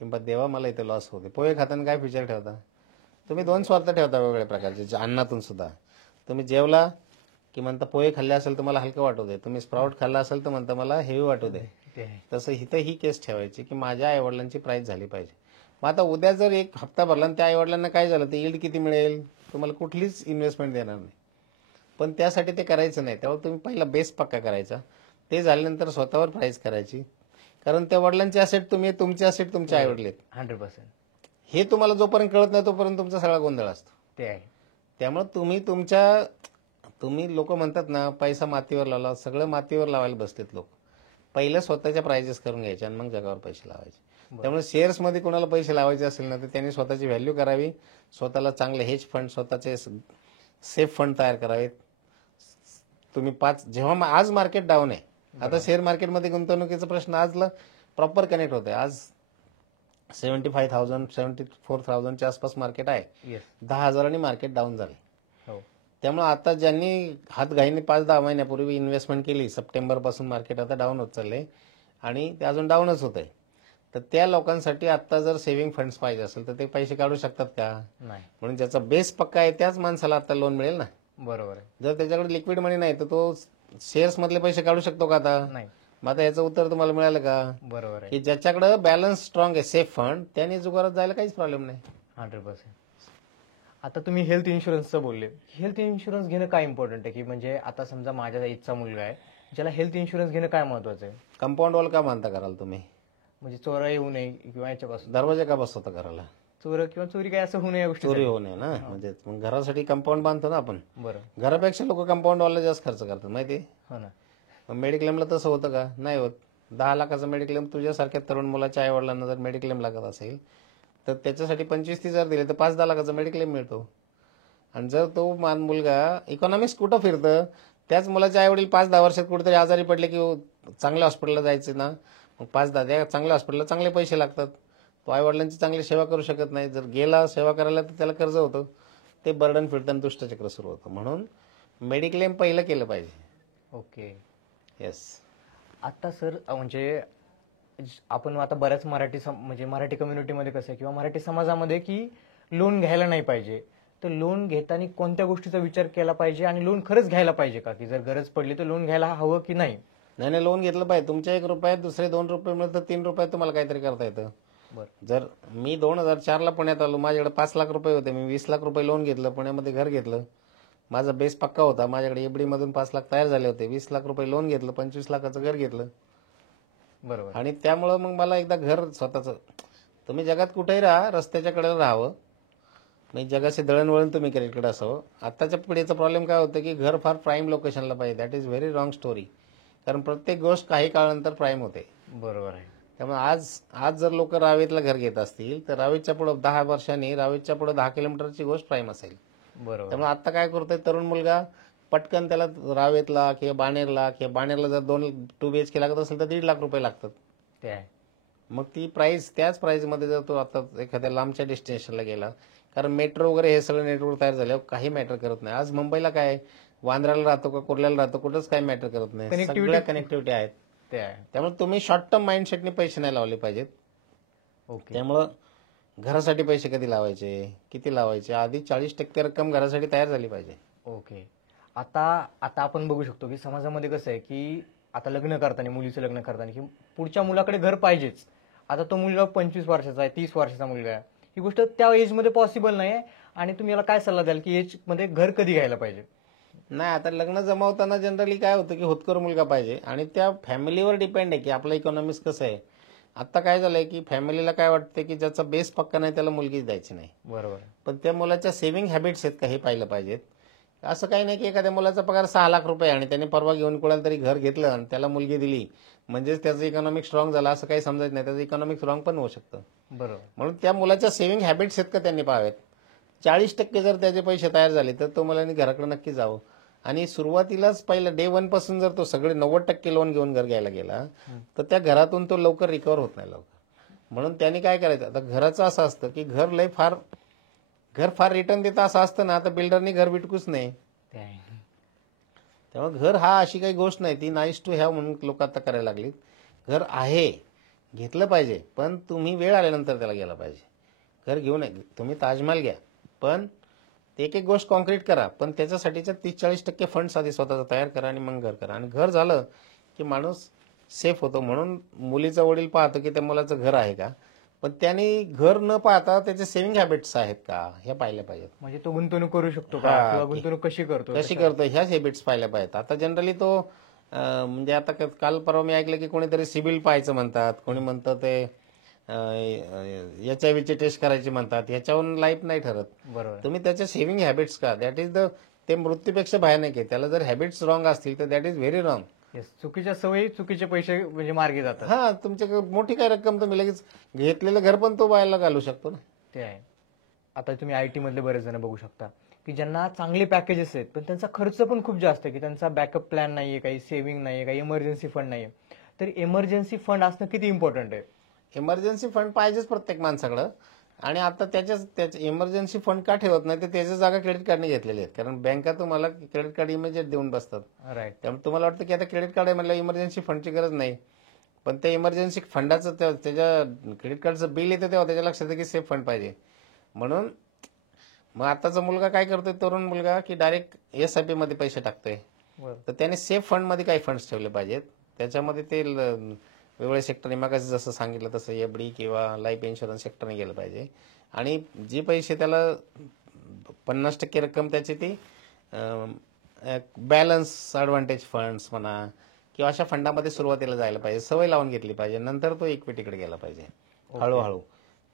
किंवा देवा मला इथे लॉस होते. पोहे खाताना काय फीचर ठेवता तुम्ही? 2 स्वार्थ ठेवता वेगवेगळ्या प्रकारचे अन्नातून सुद्धा. तुम्ही जेवला की म्हणता पोहे खाल्ले असेल तर मला हलकं वाटू दे, तुम्ही स्प्राउट खाल्ला असेल तर म्हणता मला हेवी वाटू दे. ते आहे. तसं इथं ही केस ठेवायची की माझ्या आईवडिलांची प्राईस झाली पाहिजे. मग आता उद्या जर एक हप्ता भरला आणि त्या आईवडिलांना काय झालं ते यील्ड किती मिळेल, तुम्हाला कुठलीच इन्व्हेस्टमेंट देणार नाही. पण त्यासाठी ते करायचं नाही. तेव्हा तुम्ही पहिला बेस पक्का करायचा. ते झाल्यानंतर स्वतःवर प्राईस करायची. कारण त्या वडिलांचे असेट तुम्ही, तुमचे असेट तुमचे आईवडील आहेत. 100% हे तुम्हाला जोपर्यंत कळत नाही तोपर्यंत तुमचा सगळा गोंधळ असतो. ते आहे. त्यामुळे तुम्ही लोक म्हणतात ना पैसा मातीवर लावला, सगळं मातीवर लावायला बसलेत लोक. पहिलं स्वतःच्या प्राइजेस करून घ्यायचे आणि मग जगावर पैसे लावायचे. त्यामुळे शेअर्समध्ये कोणाला पैसे लावायचे असेल ना तर त्यांनी स्वतःची व्हॅल्यू करावी, स्वतःला चांगले हेज फंड, स्वतःचे सेफ फंड तयार करावेत. तुम्ही जेव्हा आज मार्केट डाऊन आहे, आता शेअर मार्केटमध्ये गुंतवणुकीचा प्रश्न आजला प्रॉपर कनेक्ट होत आहे. आज 75,000 74,000च्या आसपास मार्केट आहे. येस. 10,000 मार्केट डाऊन झाले. हो. त्यामुळे आता ज्यांनी हातघाईने 5-10 महिन्यापूर्वी इन्व्हेस्टमेंट केली, सप्टेंबरपासून मार्केट आता डाऊन होत चाललंय आणि ते अजून डाऊनच होत आहे. तर त्या लोकांसाठी आता जर सेव्हिंग फंड्स पाहिजे असेल तर ते पैसे काढू शकतात का? नाही. म्हणून ज्याचा बेस पक्का आहे त्याच माणसाला आता लोन मिळेल ना. बरोबर आहे. जर त्याच्याकडे लिक्विड मनी नाही तर तो शेअर्स मधले पैसे काढू शकतो का आता? नाही. मग आता याचं उत्तर तुम्हाला मिळालं का? बरोबर आहे. की ज्याच्याकडे बॅलन्स स्ट्रॉंग आहे, सेफ फंड, त्याने जुगारात जायला काहीच प्रॉब्लेम नाही. 100%. आता तुम्ही हेल्थ इन्शुरन्सचं बोलले. हेल्थ इन्शुरन्स घेणं काय इम्पॉर्टंट आहे, की म्हणजे आता समजा माझ्या एजचा मुलगा आहे ज्याला हेल्थ इन्शुरन्स घेणं काय महत्वाचं आहे? कंपाऊंड वॉल का बांधता कराल तुम्ही? म्हणजे चोरा येऊ नये किंवा याच्यापासून दरवाजा का बसवता घराला? चोर किंवा चोरी काय असं होऊ नये या गोष्टी. चोरी होऊ नये ना. म्हणजे मग घरासाठी कंपाऊंड बांधतो ना आपण. बरं. घरापेक्षा लोक कंपाऊंड वॉलला जास्त खर्च करतात माहिती. हो ना. मेडिक्लेमला तसं होतं का? नाही होत. 10 लाखाचा मेडिक्लेम तुझ्यासारख्या तरुण मुलाच्या आई वडिलांना जर मेडिक्लेम लागत असेल तर त्याच्यासाठी 25-30 दिले तर 5-10 लाखाचा मेडिक्लेम मिळतो. आणि जर तो मुलगा इकॉनॉमिक्स कुठं फिरतं, त्याच मुलाचे आई वडील 5-10 वर्षात कुठेतरी आजारी पडले की चांगल्या हॉस्पिटलला जायचे ना, मग 5-10 चांगल्या हॉस्पिटलला चांगले पैसे लागतात. तो आई वडिलांची चांगली सेवा करू शकत नाही. जर गेला सेवा करायला तर त्याला कर्ज होतं. ते बर्डन फिरतं आणि दुष्टचक्र सुरू होतं. म्हणून मेडिक्लेम पहिलं केलं पाहिजे. ओके. येस. आता सर म्हणजे आपण आता बऱ्याच म्हणजे मराठी कम्युनिटीमध्ये कसं आहे किंवा मराठी समाजामध्ये की लोन घ्यायला नाही पाहिजे, तर लोन घेताना कोणत्या गोष्टीचा विचार केला पाहिजे आणि लोन खरंच घ्यायला पाहिजे का, की जर गरज पडली तर लोन घ्यायला हवं की नाही? नाही, लोन घेतलं पाहिजे. तुमच्या 1 रुपयात दुसरे 2 रुपये मिळतं, 3 रुपयात तुम्हाला काहीतरी करता येतं. बरं. जर मी 2004ला पुण्यात आलो, माझ्याकडे 5 लाख रुपये होते, मी 20 लाख रुपये लोन घेतलं, पुण्यामध्ये घर घेतलं. माझा बेस पक्का होता, माझ्याकडे एफडी मधून 5 लाख तयार झाले होते. 20 लाख रुपये लोन घेतलं, 25 लाखाचं घर घेतलं. बरोबर. आणि त्यामुळं मग मला एकदा घर स्वतःचं. तुम्ही जगात कुठेही राहा, रस्त्याच्या कडेला राहावं, नाही जगाचे दळणवळण तुम्ही करेक्टकडे असावं. आत्ताच्या पिढीचा प्रॉब्लेम काय होतं की घर फार प्राईम लोकेशनला पाहिजे. That is very wrong story. कारण प्रत्येक गोष्ट काही काळानंतर प्राईम होते. बरोबर आहे. त्यामुळे आज जर लोक रावेतला घर घेत असतील तर रावेतच्या पुढे 10 वर्षांनी रावेतच्या पुढे 10 किलोमीटरची गोष्ट प्राईम असेल. बरोबर. त्यामुळे आता काय करतोय तरुण मुलगा, पटकन त्याला रावेतला किंवा बाणेरला जर 2 BHK लागत असेल तर 1.5 लाख रुपये लागतात. ते आहे. मग ती प्राइस, त्याच प्राइसमध्ये जर तो आता एखाद्या लांबच्या डेस्टिनेशनला गेला, कारण मेट्रो वगैरे हे सगळं नेटवर्क तयार झाल्यावर काही मॅटर करत नाही. आज मुंबईला काय, वांद्र्याला राहतो का कुर्ल्याला राहतो, कुठंच काही मॅटर करत नाही. सगळ्या कनेक्टिव्हिटी आहेत. ते आहे. त्यामुळे तुम्ही शॉर्ट टर्म माइंडसेटने पैसे नाही लावले पाहिजेत. ओके. त्यामुळं घरासाठी पैसे कधी लावायचे, किती लावायचे, आधी 40% रक्कम घरासाठी तयार झाली पाहिजे. ओके. आता आपण बघू शकतो की समाजामध्ये कसं आहे की आता लग्न करताना, मुलीचं लग्न करताना की पुढच्या मुलाकडे घर पाहिजेच. आता तो मुलगा 25 वर्षाचा आहे, 30 वर्षाचा मुलगा आहे, ही गोष्ट त्या एजमध्ये पॉसिबल नाही आहे. आणि तुम्ही याला काय सल्ला द्याल की एज मध्ये घर कधी घ्यायला पाहिजे? नाही, आता लग्न जमवताना जनरली काय होतं की होतकर मुलगा पाहिजे आणि त्या फॅमिलीवर डिपेंड आहे की आपलं इकॉनॉमिक्स कसं आहे. आता काय झालंय की फॅमिलीला काय वाटतं की ज्याचा बेस पक्का नाही त्याला मुलगीच द्यायची नाही. बरोबर. पण त्या मुलाच्या सेव्हिंग हॅबिट्स आहेत का हे पाहिलं पाहिजेत. असं काही नाही की एखाद्या मुलाचा पगार 6 लाख रुपये आणि त्याने परवा घेऊन कोणाला तरी घर घेतलं आणि त्याला मुलगी दिली म्हणजेच त्याचं इकॉनॉमिक स्ट्रॉंग झालं असं काही समजायचं नाही. त्याचं इकॉनॉमिक स्ट्रॉंग पण होऊ शकतं. बरोबर. म्हणून त्या मुलाच्या सेव्हिंग हॅबिट्स आहेत का त्यांनी पाहावेत. 40% जर त्याचे पैसे तयार झाले तर तो मुलांनी घराकडे नक्की जावं. आणि सुरुवातीलाच पहिलं डे 1 पासून जर तो सगळे 90% लोन घेऊन घर घ्यायला गेला तर त्या घरातून तो लवकर रिकवर होत नाही लवकर. म्हणून त्यांनी काय करायचं, आता घराचं असं असतं की घर फार रिटर्न देतं असं असतं ना, आता बिल्डरनी घर विटकूच नाही. ते आहे. त्यामुळे घर हा अशी काही गोष्ट नाही, ती नाईस टू हॅव म्हणून लोक आता करायला लागलीत. घर आहे, घेतलं पाहिजे, पण तुम्ही वेळ आल्यानंतर त्याला गेला पाहिजे. घर घेऊ नये. तुम्ही ताजमहाल घ्या, पण ते एक एक गोष्ट कॉन्क्रीट करा, पण त्याच्यासाठीच्या 30-40% फंड्स आधी स्वतःचा तयार करा आणि मग घर करा. आणि घर झालं की माणूस सेफ होतो. म्हणून मुलीचा वडील पाहतो की त्या मुलाचं घर आहे का, पण त्याने घर न पाहता त्याचे सेव्हिंग हॅबिट्स आहेत का हे पाहिलं पाहिजे. म्हणजे तो गुंतवणूक करू शकतो का, हा, किंवा गुंतवणूक कशी करतो? कशी करतो ह्याच हॅबिट्स पाहिल्या पाहिजेत. आता जनरली तो म्हणजे आता काल परवा मी ऐकलं की कोणीतरी सिबिल पाहायचं म्हणतात, कोणी म्हणतं ते HIV ची टेस्ट करायची म्हणतात. ह्याच्यावरून लाईफ नाही ठरत. बरोबर. तुम्ही त्याच्या सेव्हिंग हॅबिट्स का, दॅट इज द, ते मृत्यूपेक्षा भयानक आहे. त्याला जर हॅबिट्स रॉंग असतील तर that is very wrong. Yes, चुकीच्या सवयी चुकीचे पैसे म्हणजे मार्गी जातात. हा, तुमच्याकडे मोठी काय रक्कम तुम्ही लगेच घेतलेलं घर पण तो बायला घालू शकतो ना. ते आहे. आता तुम्ही IT मधले बरेच जण बघू शकता की ज्यांना चांगले पॅकेजेस आहेत, पण त्यांचा खर्च पण खूप जास्त आहे, की त्यांचा बॅकअप प्लॅन नाहीये, काही सेव्हिंग नाहीये, काही इमर्जन्सी फंड नाहीये. तर इमर्जन्सी फंड असणं किती इम्पॉर्टंट आहे? इमर्जन्सी फंड पाहिजेच प्रत्येक माणसाकडं. आणि आता त्याच्या इमर्जन्सी फंड का ठेवत नाही, तर त्याच्या जागा क्रेडिट कार्डने घेतलेली आहेत. कारण बँका तुम्हाला क्रेडिट कार्ड इमिजिएट देऊन बसतात. राईट. त्यामुळे तुम्हाला वाटतं की आता क्रेडिट कार्ड आहे म्हणलं इमर्जन्सी फंडची गरज नाही, पण त्या इमर्जन्सी फंडाचं त्याच्या क्रेडिट कार्डचं बिल येतं तेव्हा त्याच्या लक्षात येतं की सेफ फंड पाहिजे. म्हणून मग आताचा मुलगा काय करतोय, तरुण मुलगा, की डायरेक्ट SIP मध्ये पैसे टाकतोय. बरं. तर त्याने सेफ फंडमध्ये काही फंड्स ठेवले पाहिजेत. त्याच्यामध्ये ते वेगवेगळ्या सेक्टरने, मग जसं सांगितलं तसं FD किंवा लाईफ इन्शुरन्स सेक्टरने गेलं पाहिजे. आणि जे पैसे त्याला 50% रक्कम त्याची ती बॅलन्स ॲडव्हान्टेज फंड्स म्हणा किंवा अशा फंडामध्ये सुरुवातीला जायला पाहिजे, सवय लावून घेतली पाहिजे. नंतर तो इक्विटीकडे गेला पाहिजे हळूहळू.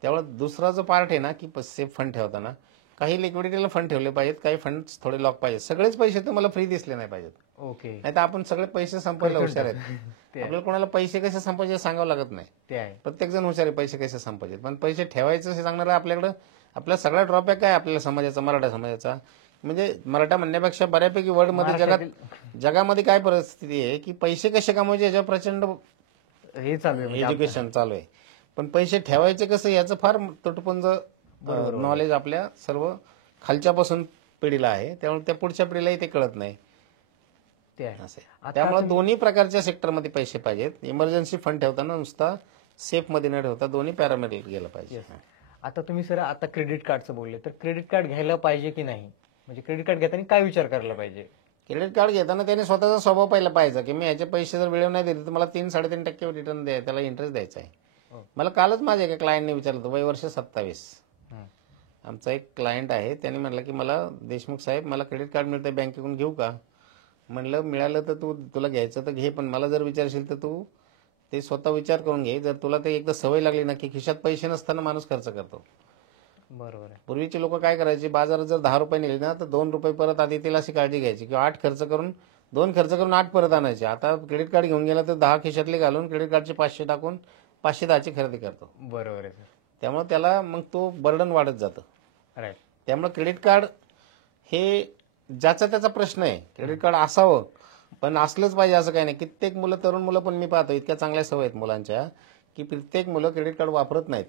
त्यामुळे दुसरा जो पार्ट आहे ना, की सेफ फंड ठेवताना काही लिक्विडिटीला फंड ठेवले पाहिजेत, काही फंड थोडे लॉक पाहिजेत. सगळेच पैसे तुम्हाला फ्री दिसले नाही पाहिजेत. ओके. नाही तर आपण सगळे पैसे संपवायला हुशार आहेत. आपल्याला कोणाला पैसे कसे संपायचे सांगावं लागत नाही. ते आहे. प्रत्येक जण हुशार आहे पैसे कसे संपायचे, पण पैसे ठेवायचं हे सांगणार आपल्याकडं. आपला सगळा ड्रॉबॅक आहे आपल्याला समाजाचा, मराठा समाजाचा. म्हणजे मराठा म्हणण्यापेक्षा बऱ्यापैकी वर्ल्डमध्ये जगामध्ये काय परिस्थिती आहे की पैसे कसे कमवायचे याच्यावर प्रचंड हे चालू आहे. एज्युकेशन चालू आहे. पण पैसे ठेवायचे कसं याचं फार तुटपुंज नॉलेज आपल्या सर्व खालच्यापासून पिढीला आहे. त्यामुळे त्या पुढच्या पिढीलाही ते कळत नाही. ते आहे. त्यामुळे दोन्ही प्रकारच्या सेक्टरमध्ये पैसे पाहिजेत. इमर्जन्सी फंड ठेवताना नुसता सेफ मध्ये न ठेवता दोन्ही पॅरामीटर गेलं पाहिजे. आता तुम्ही सर आता क्रेडिट कार्डचं बोलले, तर क्रेडिट कार्ड घ्यायला पाहिजे की नाही, म्हणजे क्रेडिट कार्ड घेताना काय विचार करायला पाहिजे? क्रेडिट कार्ड घेताना त्याने स्वतःचा स्वभाव पाहिला पाहिजे की मी ह्याचे पैसे जर वेळेवर नाही दिले तर मला 3-3.5% रिटर्न द्याय, त्याला इंटरेस्ट द्यायचा आहे. मला कालच माझ्या एका क्लायंटने विचारलं होतं, वय वर्ष 27. आमचा एक क्लायंट आहे, त्याने म्हटलं की मला देशमुख साहेब मला क्रेडिट कार्ड मिळतंय बँकेकडून, घेऊ का? म्हणलं मिळालं तर तुला घ्यायचं तर घे, पण मला जर विचारशील तर तू ते स्वतः विचार करून घे. जर तुला ते एकदा सवय लागली ना की खिशात पैसे नसताना माणूस खर्च करतो. बरोबर आहे. पूर्वीचे लोक काय करायचे, बाजारात जर 10 रुपये नेले ना तर 2 रुपये परत आधी तिला अशी काळजी घ्यायची, किंवा 8 खर्च करून 2 खर्च करून 8 परत आणायचे. आता क्रेडिट कार्ड घेऊन गेला तर 10 खिशातले घालून क्रेडिट कार्डचे 500 टाकून 510ची खरेदी करतो. बरोबर आहे सर. त्यामुळे त्याला मग तो बर्डन वाढत जातं. राईट. त्यामुळे क्रेडिट कार्ड हे ज्याचा त्याचा प्रश्न आहे. क्रेडिट कार्ड असावं, पण असलंच पाहिजे असं काही नाही. कित्येक मुलं, तरुण मुलं पण मी पाहतो, इतक्या चांगल्या सवय आहेत मुलांच्या की प्रत्येक मुलं क्रेडिट कार्ड वापरत नाहीत,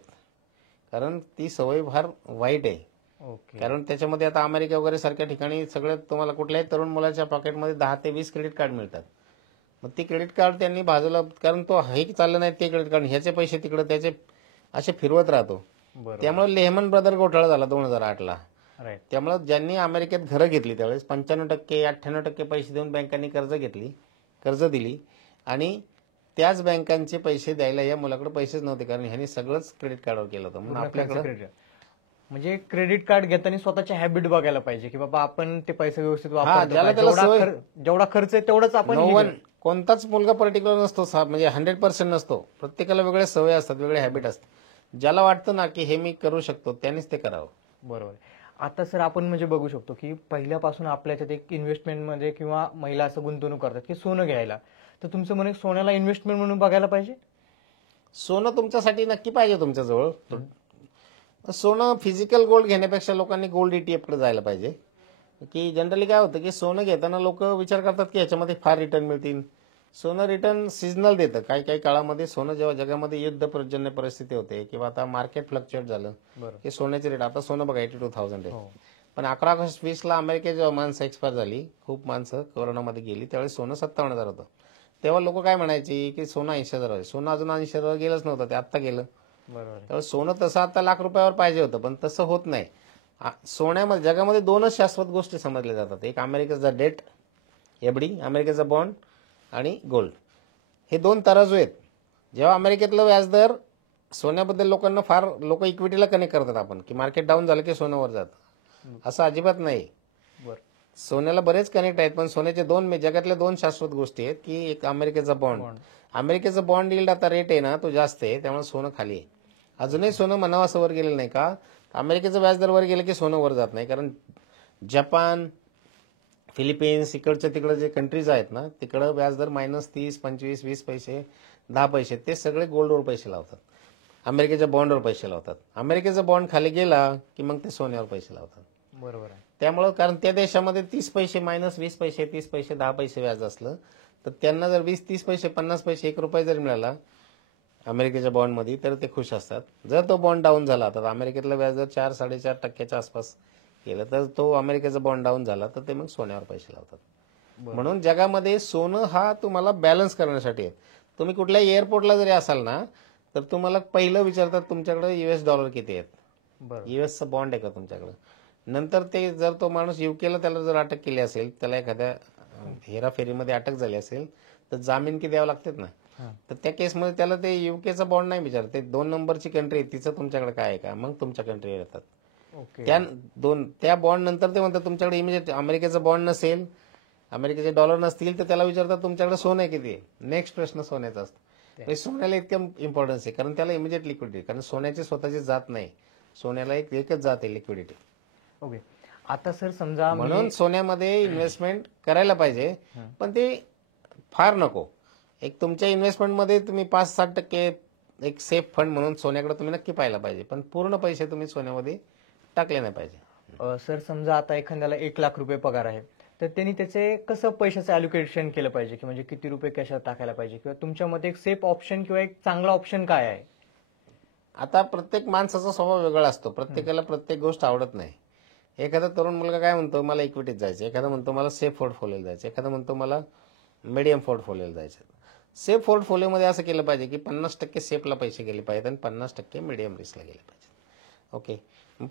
कारण ती सवय फार वाईट आहे. ओके. कारण त्याच्यामध्ये आता अमेरिका वगैरे सारख्या ठिकाणी सगळ्यात तुम्हाला कुठल्याही तरुण मुलाच्या पॉकेटमध्ये 10 ते 20 क्रेडिट कार्ड मिळतात. मग ती क्रेडिट कार्ड त्यांनी बाजूला, कारण तो हे चाललं नाही ते क्रेडिट कार्ड, ह्याचे पैसे तिकडे त्याचे असे फिरवत राहतो. त्यामुळे लेहमन ब्रदर घोटाळा झाला 2008ला. राईट. त्यामुळे ज्यांनी अमेरिकेत घरं घेतली त्यावेळेस 95% 98% पैसे देऊन बँकांनी कर्ज दिली, आणि त्याच बँकांचे पैसे द्यायला या मुलाकडे पैसेच नव्हते, कारण ह्यांनी सगळंच क्रेडिट कार्डवर केलं होतं. म्हणून आपल्याकडे म्हणजे क्रेडिट कार्ड घेताना स्वतःची हॅबिट बघायला पाहिजे की बाबा आपण ते पैसे व्यवस्थित ज्याला त्याला जेवढा खर्च आहे तेवढंच आपण. कोणताच मुलगा पर्टिक्युलर नसतो, म्हणजे 100% नसतो. प्रत्येकाला वेगळ्या सवय असतात, वेगळे हॅबिट असतात. ज्याला वाटतं ना की हे मी करू शकतो त्यानेच ते करावं. बरोबर. आता सर आपण म्हणजे बघू शकतो की पहिल्यापासून आपल्याच्यात एक इन्व्हेस्टमेंटमध्ये किंवा महिला असं गुंतवणूक करतात की सोनं घ्यायला, तर तुमचं म्हणे सोन्याला इन्व्हेस्टमेंट म्हणून बघायला पाहिजे. सोनं तुमच्यासाठी नक्की पाहिजे तुमच्याजवळ. सोनं फिजिकल गोल्ड घेण्यापेक्षा लोकांनी गोल्ड ETF कडे जायला पाहिजे. की जनरली काय होतं की सोनं घेताना लोक विचार करतात की ह्याच्यामध्ये फार रिटर्न मिळतील. सोनं रिटर्न सिजनल देतं. काही काही काळामध्ये सोनं जेव्हा जगामध्ये युद्धजन्य परिस्थिती होते किंवा आता मार्केट फ्लक्च्युएट झालं की सोन्याचे रेट, आता सोनं बघा 82,000 आहे. पण 11 ऑगस्ट 20ला अमेरिकेत जेव्हा माणसं एक्सपायर झाली, खूप माणसं कोरोनामध्ये गेली, त्यावेळेस सोनं 57,000 होतं. तेव्हा लोक काय म्हणायचे की सोनं 80,000 आहे. सोनं अजून 80,000 गेलंच नव्हतं, ते आत्ता गेलं. बरोबर. त्यामुळे सोनं तसं आता लाख रुपयावर पाहिजे होतं, पण तसं होत नाही. सोन्यामध्ये जगामध्ये दोनच शाश्वत गोष्टी समजल्या जातात. एक अमेरिकेचा डेट, एफडी, अमेरिकेचा बॉन्ड आणि गोल्ड. हे दोन तराजू आहेत. जेव्हा अमेरिकेतलं व्याजदर सोन्याबद्दल लोकांना फार लोक इक्विटीला कनेक्ट करतात आपण, की मार्केट डाऊन झालं की सोनं वर जातं. असं अजिबात नाही. बरं. सोन्याला बरेच कनेक्ट आहेत, पण सोन्याचे जगातल्या दोन शाश्वत गोष्टी आहेत, की एक अमेरिकेचा बॉन्ड. अमेरिकेचा बॉन्ड यील्ड आता रेट आहे ना तो जास्त आहे, त्यामुळे सोनं खाली आहे. अजूनही सोनं म्हणावं असं वर गेलेलं नाही. का? अमेरिकेचं व्याजदर वर गेलं की सोनं वर जात नाही. कारण जपान, फिलिपिन्स, इकडच्या तिकडे जे कंट्रीज आहेत ना, तिकडं व्याजदर -30, 25, 20 पैसे, 10 पैसे, ते सगळे गोल्डवर पैसे लावतात, अमेरिकेच्या बॉन्डवर पैसे लावतात. अमेरिकेचा बॉन्ड खाली गेला की मग ते सोन्यावर पैसे लावतात. बरोबर आहे. त्यामुळं कारण त्या देशामध्ये 30 पैसे, -20 पैसे, 30 पैसे, 10 पैसे व्याज असलं तर त्यांना जर 20-30 पैसे, 50 पैसे, 1 रुपये जरी मिळाला अमेरिकेच्या बॉन्डमध्ये तर ते खुश असतात. जर तो बॉन्ड डाऊन झाला तर अमेरिकेतलं व्याज जर 4-4.5% आसपास गेलं तर तो अमेरिकेचा बॉन्ड डाऊन झाला तर ते मग सोन्यावर पैसे लावतात. म्हणून जगामध्ये सोनं हा तुम्हाला बॅलन्स करण्यासाठी आहे. तुम्ही कुठल्याही एअरपोर्टला जरी असाल ना तर तुम्हाला पहिलं विचारतात तुमच्याकडे US डॉलर किती आहेत, बरं. युएसचा बॉन्ड आहे का तुमच्याकडे. नंतर ते जर तो माणूस युकेला त्याला जर अटक केली असेल, त्याला एखाद्या हेराफेरीमध्ये अटक झाली असेल तर जामीन की द्यावं लागतात ना. तर त्या केसमध्ये त्याला ते युकेचा बॉन्ड नाही विचारत, ते 2 नंबरची कंट्री आहे तिचं तुमच्याकडे काय आहे का, मग तुमच्या कंट्री येतात. ओके. त्या बॉन्ड नंतर ते म्हणतात तुमच्याकडे इमिजिएट अमेरिकेचा बॉन्ड नसेल, अमेरिकेचे डॉलर नसतील तर त्याला विचारतात तुमच्याकडे सोनं किती आहे. नेक्स्ट प्रश्न सोन्याचा असतो. म्हणजे सोन्याला इतकं इम्पॉर्टन्स आहे कारण त्याला इमिजिएट लिक्विडिटी, कारण सोन्याची स्वतःची जात नाही, सोन्याला एकच जात आहे लिक्विडिटी. ओके. आता सर समजा म्हणून सोन्यामध्ये इन्व्हेस्टमेंट करायला पाहिजे, पण ते फार नको. एक तुमच्या इन्व्हेस्टमेंटमध्ये तुम्ही 5-7% एक सेफ फंड म्हणून सोन्याकडे तुम्ही नक्की पाहायला पाहिजे, पण पूर्ण पैसे तुम्ही सोन्यामध्ये टाकले नाही पाहिजे. सर समजा आता एखाद्याला 1,00,000 रुपये पगार आहे तर त्यांनी त्याचे कसं पैशाचं अलोकेशन केलं पाहिजे, की म्हणजे किती रुपये कशात टाकायला पाहिजे, किंवा तुमच्या मते एक सेफ ऑप्शन किंवा एक चांगला ऑप्शन काय आहे? आता प्रत्येक माणसाचा स्वभाव वेगळा असतो, प्रत्येकाला प्रत्येक गोष्ट आवडत नाही. एखादा तरुण मुलगा काय म्हणतो मला इक्विटीत जायचं, एखादा म्हणतो मला सेफ पोर्टफोलिओला जायचं, एखादा म्हणतो मला मीडियम पोर्टफोलिओला जायचं. सेफ पोर्टफोलिओमध्ये असं केलं पाहिजे की 50% सेफला पैसे गेले पाहिजेत आणि 50% मीडियम रिस्कला गेले पाहिजे. ओके,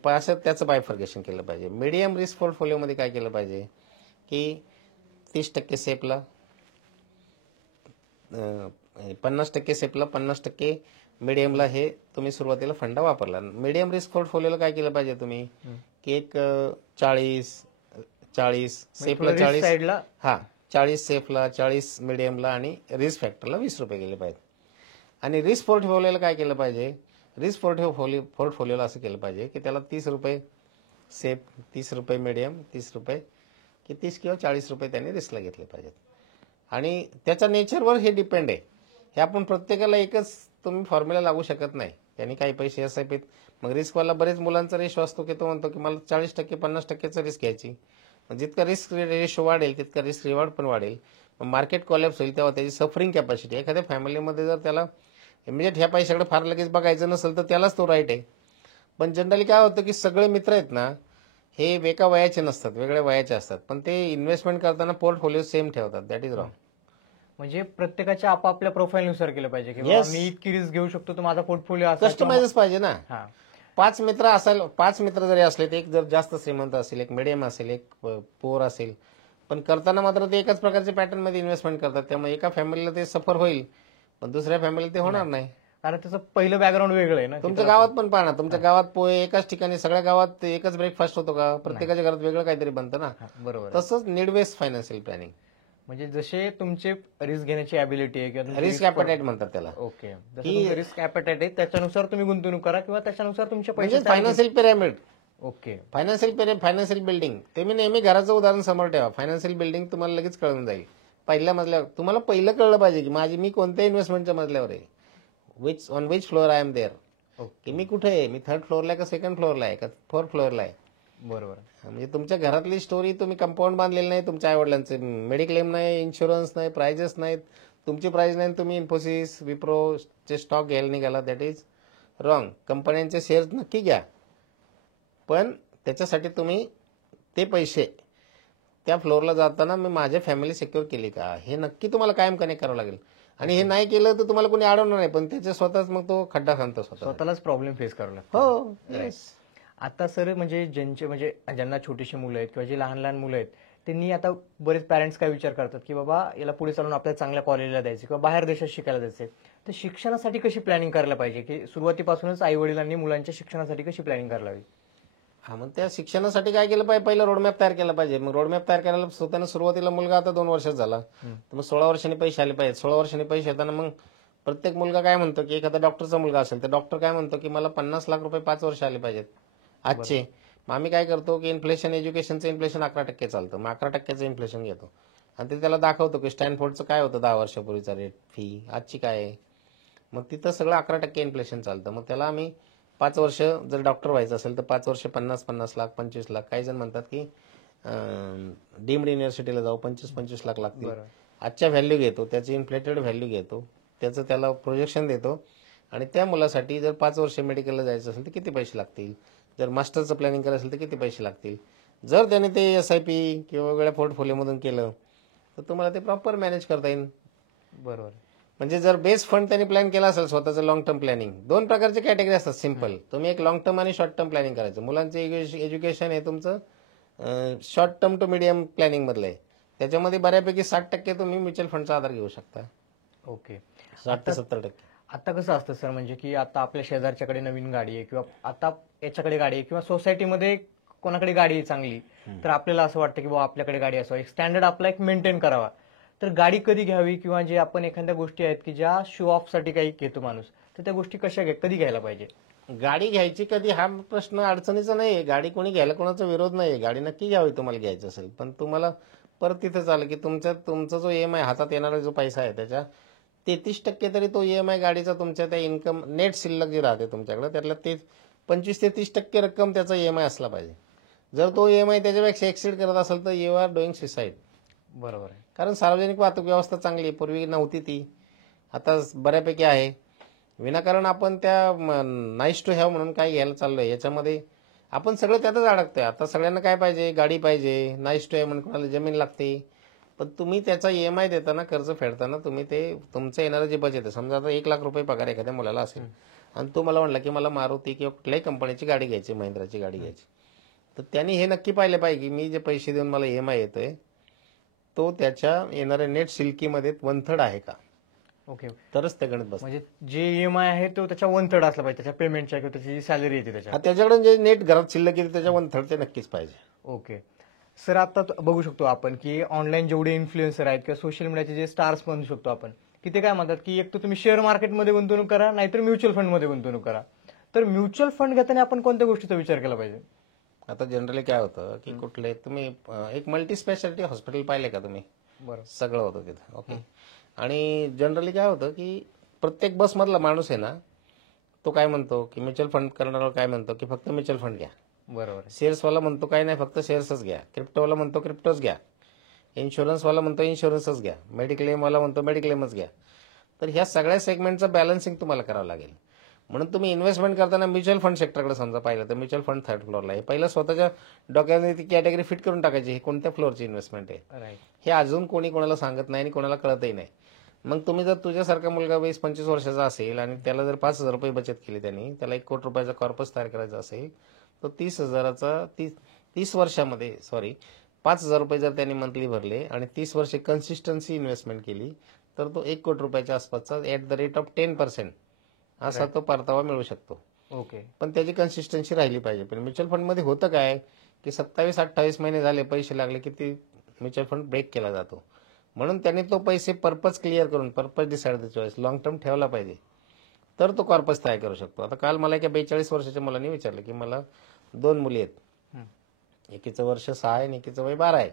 असं त्याचं बायफर्गेशन केलं पाहिजे. मीडियम रिस्क पोर्टफोलिओमध्ये काय केलं पाहिजे की 30% सेफला, 50% सेफला, 50% मीडियमला, हे तुम्ही सुरुवातीला फंड वापरला. मीडियम रिस्क पोर्टफोलिओला काय केलं पाहिजे तुम्ही की एक 40 सेफला, 40 साईडला 40 सेफला, 40 मीडियमला आणि रिस्क फॅक्टरला 20 रुपये गेले पाहिजे. आणि रिस्क पोर्टफोलिओला काय केलं पाहिजे, रिस्क पोर्टफोलिओला असं केलं पाहिजे की त्याला 30 रुपये सेफ, 30 रुपये मीडियम, 30 रुपये की 30 किंवा 40 रुपये त्यांनी रिस्कला घेतले पाहिजेत. आणि त्याच्या नेचरवर हे डिपेंड आहे. हे आपण प्रत्येकाला एकच तुम्ही फॉर्म्युला लागू शकत नाही. त्यांनी काही पैसे SIP, मग रिस्कवाला बरेच मुलांचा रेशो असतो की तो म्हणतो की मला 40% 50%चा रिस्क घ्यायची. जितका रिस्क रेशो वाढेल तितका रिस्क रिवॉर्ड पण वाढेल. मार्केट कॉलॅप्स होईल तेव्हा त्याची सफरिंग कॅपॅसिटी, एखाद्या फॅमिलीमध्ये जर त्याला इमिजिएट ह्या पैशाकडे फार लगेच बघायचं नसेल तर त्यालाच तो राईट आहे. पण जनरली काय होतं की सगळे मित्र आहेत ना हे एका वयाचे नसतात, वेगळ्या वयाचे असतात, पण ते इन्व्हेस्टमेंट करताना पोर्टफोलिओ सेम ठेवतात. That is wrong. म्हणजे प्रत्येकाच्या आपापल्या प्रोफाईलनुसार केलं पाहिजे की बाबा मी इतकी रिस्क घेऊ शकतो तर माझा पोर्टफोलिओ असा कस्टमाइजच पाहिजे ना. हा. 5 मित्र असेल, 5 मित्र जरी असले तर एक जर जास्त श्रीमंत असेल, एक मिडियम असेल, एक पोर असेल, पण करताना मात्र ते एकाच प्रकारच्या पॅटर्न मध्ये इन्व्हेस्टमेंट करतात. त्यामुळे एका फॅमिलीला ते सफर होईल पण दुसऱ्या फॅमिलीला ते होणार नाही. कारण त्याचं पहिलं बॅकग्राऊंड वेगळं आहे ना. तुमच्या गावात पण पहा ना, तुमच्या गावात पोहे एकाच ठिकाणी, सगळ्या गावात एकच ब्रेकफास्ट होतो का? प्रत्येकाच्या घरात वेगळं काहीतरी बनतं ना. बरोबर. तसंच नीड बेस्ड फायनान्शियल प्लॅनिंग, म्हणजे जसे तुमचे रिस्क घेण्याची ॲबिलिटी आहे किंवा रिस्क ॲपेटाईट म्हणतात त्याला. ओके, जसं रिस्क ॲपेटाईट आहे त्याच्यानुसार तुम्ही गुंतवणूक करा किंवा त्याच्यानुसार तुमचे पैसे. म्हणजे financial pyramid. Okay. Financial building, ते मी नेहमी घराचं उदाहरण समोर ठेवा. फायनान्शियल बिल्डिंग तुम्हाला लगेच कळून जाईल. पहिल्या मजल्यावर तुम्हाला पहिलं कळलं पाहिजे की मी कोणत्या इन्व्हेस्टमेंटच्या मजल्यावर आहे, on which floor I am there. Okay, मी कुठे आहे, मी 3rd फ्लोअरला आहे का 2nd फ्लोअरला आहे का 4th फ्लोअरला आहे. बरोबर. म्हणजे तुमच्या घरातली स्टोरी, तुम्ही कंपाऊंड बांधलेलं नाही, तुमच्या आईवडिलांचे मेडिक्लेम नाही, इन्शुरन्स नाही, प्राइजेस नाहीत, तुमची प्राइस नाही, तुम्ही इन्फोसिस, विप्रोचे स्टॉक घ्यायला निघाला. That is wrong. कंपन्यांचे शेअर्स नक्की घ्या, पण त्याच्यासाठी तुम्ही ते पैसे त्या फ्लोअरला जाताना मी माझी फॅमिली सिक्युअर केली का हे नक्की तुम्हाला कायम कनेक्ट करावं लागेल. आणि हे नाही केलं तर तुम्हाला कोणी अडवणार नाही, पण त्याचे स्वतःच मग तो खड्डा खांतो, स्वतःलाच प्रॉब्लेम फेस करावा लागतो. हो. आता सर म्हणजे ज्यांना छोटीशी मुलं आहेत किंवा जे लहान लहान मुलं आहेत, त्यांनी आता बरेच पॅरेंट्स काय विचार करतात की बाबा याला पुढे चालून आपल्याला चांगल्या कॉलेजला द्यायचं किंवा बाहेर देशात शिकायला द्यायचं. तर शिक्षणासाठी कशी प्लॅनिंग करायला पाहिजे, की सुरुवातीपासूनच आई वडिलांनी मुलांच्या शिक्षणासाठी कशी प्लॅनिंग करायला हवी? हा, मग त्या शिक्षणासाठी काय केलं पाहिजे, पहिलं रोडमॅप तयार केला पाहिजे. मग रोडमॅप तयार करायला स्वतःनं सुरुवातीला मुलगा आता 2 वर्षात झाला, तर मग 16 वर्षांनी पैसे आले पाहिजेत. 16 वर्षांनी पैसे येताना मग प्रत्येक मुलगा काय म्हणतो, की एखादा डॉक्टरचा मुलगा असेल तर डॉक्टर काय म्हणतो, की मला 50 लाख रुपये 5 वर्ष आले पाहिजेत आजचे. मग आम्ही काय करतो, की इन्फ्लेशन, एज्युकेशनचं इन्फ्लेशन 11% चालतं, मग 11%चं इन्फ्लेशन घेतो आणि ते त्याला दाखवतो, की स्टॅनफोर्डचं काय होतं 10 वर्षापूर्वीचा रेट फी, आजची काय आहे. मग तिथं सगळं 11% इन्फ्लेशन चालतं. मग त्याला आम्ही 5 वर्ष जर डॉक्टर व्हायचं असेल तर 5 वर्ष 50-50 लाख, 25 लाख. काही जण म्हणतात की डीम्ड युनिव्हर्सिटीला जाऊ, 25-25 लाख लागतील. बरं. आजच्या व्हॅल्यू घेतो, त्याची इन्फ्लेटेड व्हॅल्यू घेतो, त्याचं त्याला प्रोजेक्शन देतो आणि त्या मुलासाठी जर 5 वर्ष मेडिकलला जायचं असेल तर किती पैसे लागतील, जर मास्टरचं प्लॅनिंग करायचं असेल तर किती पैसे लागतील. जर त्याने ते SIP किंवा वेगळ्या पोर्टफोलिओमधून केलं तर तुम्हाला ते प्रॉपर मॅनेज करता येईल. बरोबर. म्हणजे जर बेस फंड त्यांनी प्लॅन केला असेल स्वतःचं लॉंग टर्म प्लॅनिंग, 2 प्रकारचे कॅटेगरी असतात सिम्पल. तुम्ही एक लॉंग टर्म आणि शॉर्ट टर्म प्लॅनिंग करायचं. मुलांचं एज्युकेशन हे तुमचं short term to medium planning मधलं आहे. त्याच्यामध्ये बऱ्यापैकी 60% तुम्ही म्युच्युअल फंडचा आधार घेऊ शकता, ओके. 60 ते 70%. आता कसं असतं सर, म्हणजे की आता आपल्या शेजारच्याकडे नवीन गाडी आहे किंवा आता याच्याकडे गाडी आहे किंवा सोसायटीमध्ये कोणाकडे गाडी आहे चांगली, तर आपल्याला असं वाटतं की बाबा आपल्याकडे गाडी असावं, एक स्टँडर्ड आपला एक मेंटेन करावा. तर गाडी कधी घ्यावी किंवा जे आपण एखाद्या गोष्टी आहेत की ज्या शो ऑफ साठी काही घेतो माणूस, तर त्या गोष्टी कधी घ्यायला पाहिजे? गाडी घ्यायची कधी हा प्रश्न अडचणीचा नाहीये. गाडी कोणी घ्यायला कोणाचा विरोध नाहीये. गाडी नक्की घ्यावी तुम्हाला घ्यायचं असेल, पण तुम्हाला परत तिथं चालेल की तुमचा जो EMI हातात येणारा जो पैसा आहे त्याच्या 33% तरी तो EMI गाडीचा तुमच्या त्या इन्कम नेट शिल्लक जी राहते तुमच्याकडे त्यातल्या ते 25 ते 30% रक्कम त्याचा EMI असला पाहिजे. जर तो EMI त्याच्यापेक्षा एक्सीड करत असेल तर यू आर डुईंग सुसाईड. बरोबर आहे. कारण सार्वजनिक वाहतूक व्यवस्था चांगली आहे, पूर्वी नव्हती ती, आता बऱ्यापैकी आहे. विनाकारण आपण त्या नाईस टू हॅव म्हणून काय घ्यायला चाललोय, याच्यामध्ये आपण सगळं त्यातच अडकतोय. आता सगळ्यांना काय पाहिजे, गाडी पाहिजे, नाईस टू हॅव म्हणून कोणाला जमीन लागते. पण तुम्ही त्याचा EMI देताना, कर्ज फेडताना तुम्ही ते तुमचं येणारं जे बजेट आहे, समजा आता 1 लाख रुपये पगार एखाद्या मुलाला असेल आणि तो मला म्हणला की मला मारुती किंवा कुठल्याही कंपनीची गाडी घ्यायची, महिंद्राची गाडी घ्यायची, तर त्यांनी हे नक्की पाहिलं पाहिजे की मी जे पैसे देऊन मला EMI येतोय तो त्याच्या येणाऱ्या नेट शिल्कीमध्ये 1/3 आहे का, ओके. तरच ते गणित बसतं. म्हणजे जे EMI आहे तो त्याच्या 1/3 असला पाहिजे, त्याच्या पेमेंटच्या किंवा त्याची जी सॅलरी येते त्याच्या. त्याच्याकडे जे नेट घरात शिल्लक येते त्याच्या 1/3 ते नक्कीच पाहिजे. ओके. सर आता बघू शकतो आपण की ऑनलाईन जेवढे इन्फ्लुएन्सर आहेत किंवा सोशल मीडियाचे जे स्टार्स म्हणू शकतो आपण, की ते काय म्हणतात की एक तर तुम्ही शेअर मार्केटमध्ये गुंतवणूक करा, नाहीतर म्युच्युअल फंडमध्ये गुंतवणूक करा. तर म्युच्युअल फंड घेताना आपण कोणत्या गोष्टीचा विचार केला पाहिजे? आता जनरली काय होतं की कुठले तुम्ही एक मल्टी स्पेशालिटी हॉस्पिटल पाहिले का तुम्ही? बरं. सगळं होतं तिथं, ओके. आणि जनरली काय होतं की प्रत्येक बसमधला माणूस आहे ना, तो काय म्हणतो की म्युच्युअल फंड करणारा काय म्हणतो की फक्त म्युच्युअल फंड घ्या. बरोबर. शेअर्सवाला म्हणतो काय नाही, फक्त शेअर्सच घ्या. क्रिप्टोवाला म्हणतो क्रिप्टोच घ्या. इन्शुरन्सवाला म्हणतो इन्शुरन्सच घ्या. मेडिक्लेमवाला म्हणतो मेडिक्लेमच घ्या. तर ह्या सगळ्या सेगमेंटचं बॅलन्सिंग तुम्हाला करावं लागेल. म्हणून तुम्ही इन्व्हेस्टमेंट करताना म्युच्युअल फंड सेक्टरकडे समजा पाहिलं तर म्युच्युअल फंड 3rd फ्लोअरला आहे. पहिलं स्वतःच्या डोक्याने ती कॅटेगरी फिट करून टाकायची, हे कोणत्या फ्लोअरची इन्व्हेस्टमेंट आहे राईट. हे अजून कोणी कोणाला सांगत नाही आणि कोणाला कळतही नाही. मग तुम्ही जर तुझ्यासारखा मुलगा 20-25 वर्षाचा असेल आणि त्याला जर 5,000 रुपये बचत केली त्यांनी, त्याला 1 कोटी रुपयाचा कॉर्पस तयार करायचा असेल, तर 30 वर्षामध्ये 5,000 रुपये जर त्यांनी मंथली भरले आणि 30 वर्षे कन्सिस्टन्सी इन्व्हेस्टमेंट केली तर तो 1 कोटी रुपयाच्या आसपासचा @10% असा तो परतावा मिळू शकतो. ओके. पण त्याची कन्सिस्टन्सी राहिली पाहिजे. पण म्युच्युअल फंडमध्ये होतं काय की 27-28 महिने झाले, पैसे लागले की ती म्युच्युअल फंड ब्रेक केला जातो. म्हणून त्यांनी तो पैसे पर्पज क्लिअर करून, purpose decide the choice, long term ठेवला पाहिजे, तर तो कॉर्पस तयार करू शकतो. आता काल मला एका 42 वर्षाच्या मुलांनी विचारलं की मला 2 मुली आहेत, एकीचं वर्ष 6 आहे आणि एकीचं वय 12 आहे,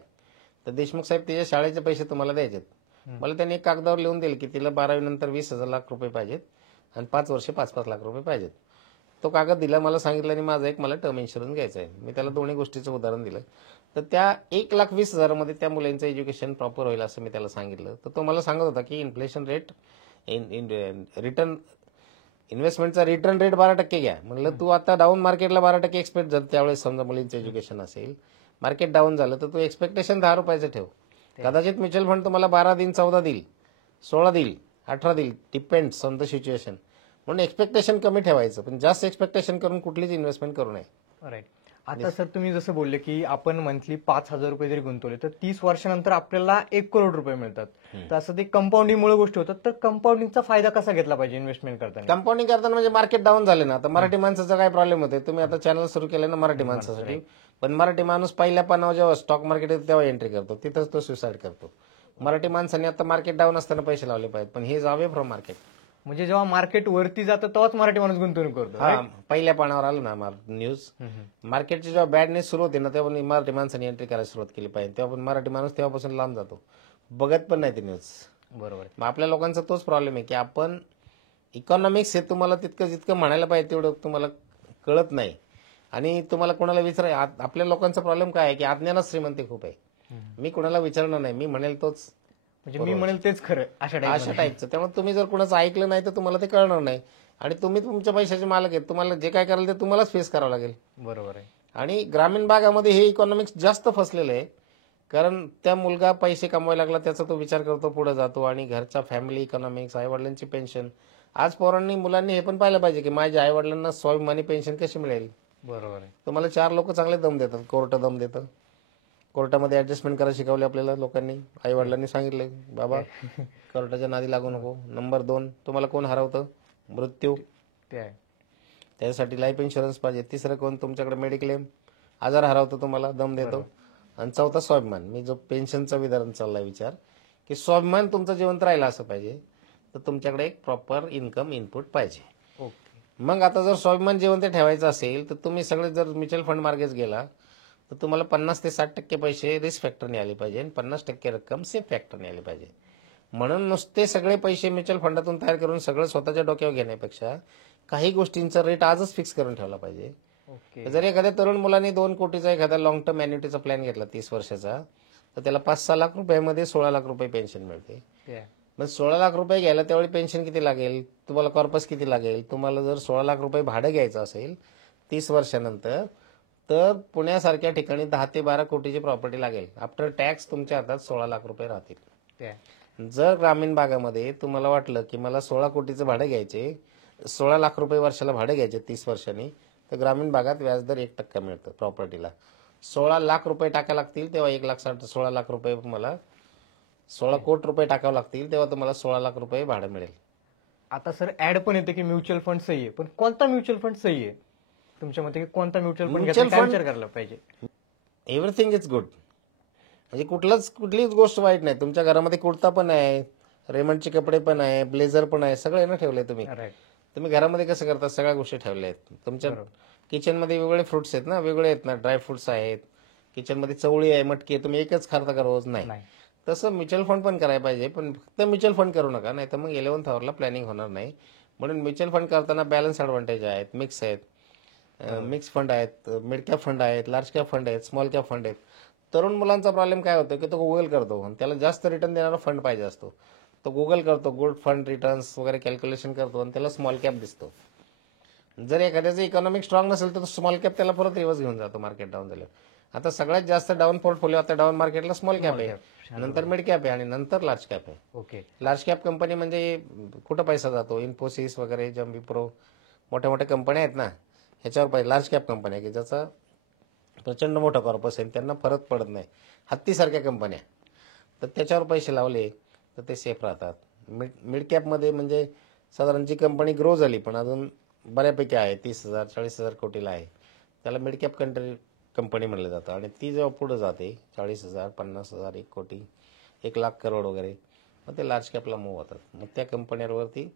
तर देशमुख साहेब तिच्या शाळेचे पैसे तुम्हाला द्यायचेत. मला त्यांनी एक कागदावर लिहून दिले की तिला 12वी नंतर 20,000 लाख रुपये पाहिजेत आणि 5 वर्षे 5-5 लाख रुपये पाहिजेत. तो कागद दिला, मला सांगितलं आणि माझा एक मला टर्म इन्शुरन्स घ्यायचा आहे. मी त्याला दोन्ही गोष्टीचं उदाहरण दिलं. तर त्या 1,20,000 मध्ये त्या मुलांचं एज्युकेशन प्रॉपर होईल असं मी त्याला सांगितलं. तर तो मला सांगत होता की इन्फ्लेशन रेट रिटर्न इन्व्हेस्टमेंटचा रिटर्न रेट 12% घ्या. म्हणलं तू आता डाऊन मार्केटला 12% एक्सपेक्ट, जर त्यावेळेस समजा मुलींचं एज्युकेशन असेल, मार्केट डाऊन झालं तर तू एक्सपेक्टेशन 10 रुपयाचं ठेव. कदाचित म्युच्युअल फंड तुम्हाला 12 देईल, 14 देईल, 16 देईल, 18 देईल, डिपेंड्स ऑन द सिच्युएशन. म्हणून एक्सपेक्टेशन कमी ठेवायचं, पण जास्त एक्सपेक्टेशन करून कुठलीच इन्व्हेस्टमेंट करू नये. राईट. आता सर तुम्ही जसं बोलले की आपण मंथली 5,000 रुपये जरी गुंतवले तर 30 वर्षानंतर आपल्याला 1 करोड रुपये मिळतात. तर असं ते कंपाऊंडिंगमुळे गोष्टी होतात. तर कंपाऊंडिंगचा फायदा कसा घेतला पाहिजे इन्व्हेस्टमेंट करताना? कंपाऊंडिंग करताना म्हणजे मार्केट डाऊन झाले ना, आता मराठी माणसाचा काय प्रॉब्लेम होते, तुम्ही आता चॅनल सुरू केलं ना मराठी माणसासाठी, पण मराठी माणूस पहिल्या पानावर जेव्हा स्टॉक मार्केट येतं तेव्हा एंट्री करतो, तिथंच तो सुसाईड करतो. मराठी माणसाने आता मार्केट डाऊन असताना पैसे लावले पाहिजेत, पण हे अवे फ्रॉम मार्केट. म्हणजे जेव्हा मार्केट वरती जातं तेव्हाच मराठी माणूस गुंतवणूक करतो. हा, पहिल्या पानावर आलं ना न्यूज, मार्केटची जेव्हा बॅड न्यूज सुरू होते ना तेव्हा मराठी माणसाने एंट्री करायला सुरुवात केली पाहिजे. तेव्हा पण मराठी माणूस तेव्हापासून लांब जातो, बघत पण नाही ते न्यूज. बरोबर आहे. मग आपल्या लोकांचा तोच प्रॉब्लेम आहे की आपण इकॉनॉमिक्स हे तुम्हाला तितकं जितकं म्हणायला पाहिजे तेवढं तुम्हाला कळत नाही. आणि तुम्हाला कोणाला आपल्या लोकांचा प्रॉब्लेम काय आहे की अज्ञानात श्रीमंती खूप आहे. मी कोणाला विचारणार नाही, मी म्हणेल तोच म्हणजे मी म्हणेल तेच खरं अशा अशा टाईपचं. त्यामुळे तुम्ही जर कोणाचं ऐकलं नाही तर तुम्हाला ते कळणार नाही, आणि तुम्ही तुमच्या पैशाचे मालक आहेत, तुम्हाला जे काय कराल ते तुम्हालाच फेस करावं लागेल. बरोबर आहे. आणि ग्रामीण भागामध्ये हे इकॉनॉमिक्स जास्त फसलेलं आहे, कारण त्या मुलगा पैसे कमवायला लागला त्याचा तो विचार करतो, पुढे जातो, आणि घरचा फॅमिली इकॉनॉमिक्स, आईवडिलांची पेन्शन. आज पोरांनी मुलांनी हे पण पाहिलं पाहिजे की माझ्या आईवडिलांना स्वाभिमानी पेन्शन कशी मिळेल. बरोबर आहे. तुम्हाला 4 लोक चांगले दम देतात, कोर्ट दम देतं, कोर्टामध्ये ऍडजस्टमेंट करायला शिकवले आपल्याला लोकांनी, आईवडिलांनी सांगितले बाबा कोर्टाच्या नादी लागू नको. नंबर 2, तुम्हाला कोण हरवतं? मृत्यू. ते आहे. त्यासाठी लाईफ इन्शुरन्स पाहिजे. तिसरं कोण? तुमच्याकडे मेडिक्लेम, आजार हरवतो तुम्हाला, दम देतो. आणि चौथा स्वाभिमान. मी जो पेन्शनचा विधान चाललाय विचार की स्वाभिमान तुमचं जिवंत राहिला असं पाहिजे, तर तुमच्याकडे एक प्रॉपर इन्कम इनपुट पाहिजे. ओके. मग आता जर स्वाभिमान जिवंत ठेवायचं असेल तर तुम्ही सगळे जर म्युच्युअल फंड मार्गेच गेला तर तुम्हाला 50 ते 60% पैसे रिस्क फॅक्टरने आले पाहिजे आणि 50% रक्कम सेफ फॅक्टरने आली पाहिजे. म्हणून नुसते सगळे पैसे म्युच्युअल फंडातून तयार करून सगळं स्वतःच्या डोक्यावर घेण्यापेक्षा काही गोष्टींचा रेट आजच फिक्स करून ठेवला पाहिजे. ओके. जर एखाद्या तरुण मुलांनी 2 कोटीचा एखादा लॉंग टर्म अॅन्युटीचा प्लॅन घेतला 30 वर्षाचा, तर त्याला 5-6 लाख रुपयामध्ये 16 लाख रुपये पेन्शन मिळते. ते आहे. मग 16 लाख रुपये घ्यायला त्यावेळी पेन्शन किती लागेल, तुम्हाला कॉर्पस किती लागेल? तुम्हाला जर 16 लाख रुपये भाडं घ्यायचं असेल 30 वर्षानंतर, तर पुण्यासारख्या ठिकाणी 10 ते 12 कोटीची प्रॉपर्टी लागेल. आफ्टर टॅक्स तुमच्या हातात 16 लाख रुपये राहतील. ते आहे. जर ग्रामीण भागामध्ये तुम्हाला वाटलं की मला 16 कोटीचं भाडं घ्यायचे, 16 लाख रुपये वर्षाला भाडं घ्यायचे 30 वर्षांनी, तर ग्रामीण भागात व्याजदर 1% मिळतं प्रॉपर्टीला. 16 लाख रुपये टाकायला लागतील तेव्हा 16 लाख रुपये तुम्हाला, 16 कोटी रुपये टाकावं लागतील तेव्हा तुम्हाला 16 लाख रुपये भाडं मिळेल. आता सर ऍड पण येते की म्युच्युअल फंड सही आहे, पण कोणता म्युच्युअल फंड सही आहे तुमच्या मते? की कोणता म्युच्युअल फंड Mutual काय fund- विचार करायला पाहिजे? Everything is good. म्हणजे कुठलीच गोष्ट वाईट नाही. तुमच्या घरामध्ये कुर्ता पण आहे, रेमंडचे कपडे पण आहे, ब्लेझर पण आहे, सगळे ना ठेवले तुम्ही. राईट. तुम्ही घरामध्ये कसं करता, सगळ्या गोष्टी ठेवल्या आहेत. तुमच्या किचनमध्ये वेगवेगळे फ्रुट्स आहेत ना, वेगळे आहेत ना, ड्राय फ्रुट्स आहेत, किचनमध्ये चवळी आहे, मटकी आहे, तुम्ही एकच खाता का रोज? नाही. नाही. तसं म्युच्युअल फंड पण करायला पाहिजे, पण फक्त म्युच्युअल फंड करू नका, नाही तर मग 11th आवरला प्लॅनिंग होणार नाही. म्हणून म्युच्युअल फंड करताना बॅलन्स ॲडव्हान्टेज आहेत, मिक्स आहेत, मिक्स फंड आहेत, मिड कॅप फंड आहेत, लार्ज कॅप फंड आहेत, स्मॉल कॅप फंड आहेत. तरुण मुलांचा प्रॉब्लेम काय होतो की तो गुगल करतो आणि त्याला जास्त रिटर्न देणारा फंड पाहिजे असतो. तो गुगल करतो, गुड फंड रिटर्न्स वगैरे कॅल्क्युलेशन करतो आणि त्याला स्मॉल कॅप दिसतो. जर एखाद्याचं इकॉनॉमिक स्ट्रॉंग नसेल तर स्मॉल कॅप त्याला परत रिव्हर्स घेऊन जातो मार्केट डाऊन झालं. आता सगळ्यात जास्त डाऊन पोर्टफोलिओ आता डाऊन मार्केटला स्मॉल कॅप आहे, नंतर मिड कॅप आहे आणि नंतर लार्ज कॅप आहे. ओके. लार्ज कॅप कंपनी म्हणजे कुठं पैसा जातो? इन्फोसिस वगैरे, विप्रो, मोठ्या मोठ्या कंपन्या आहेत ना, ह्याच्यावर पाहिजे. लार्ज कॅप कंपनी आहे की ज्याचा प्रचंड मोठा कॉर्पस आहे, त्यांना फरक पडत नाही. हत्तीसारख्या कंपन्या, तर त्याच्यावर पैसे लावले तर ते सेफ राहतात. मिड कॅपमध्ये म्हणजे साधारण जी कंपनी ग्रो झाली पण अजून बऱ्यापैकी आहे, 30,000 40,000 कोटीला आहे, त्याला मिड कॅप कंपनी म्हणलं जातं. आणि ती जेव्हा पुढे जाते 40,000 50,000 1 कोटी 1 लाख करोड वगैरे, मग ते लार्ज कॅपला मूव्ह होतात. मग त्या कंपन्यांवरती,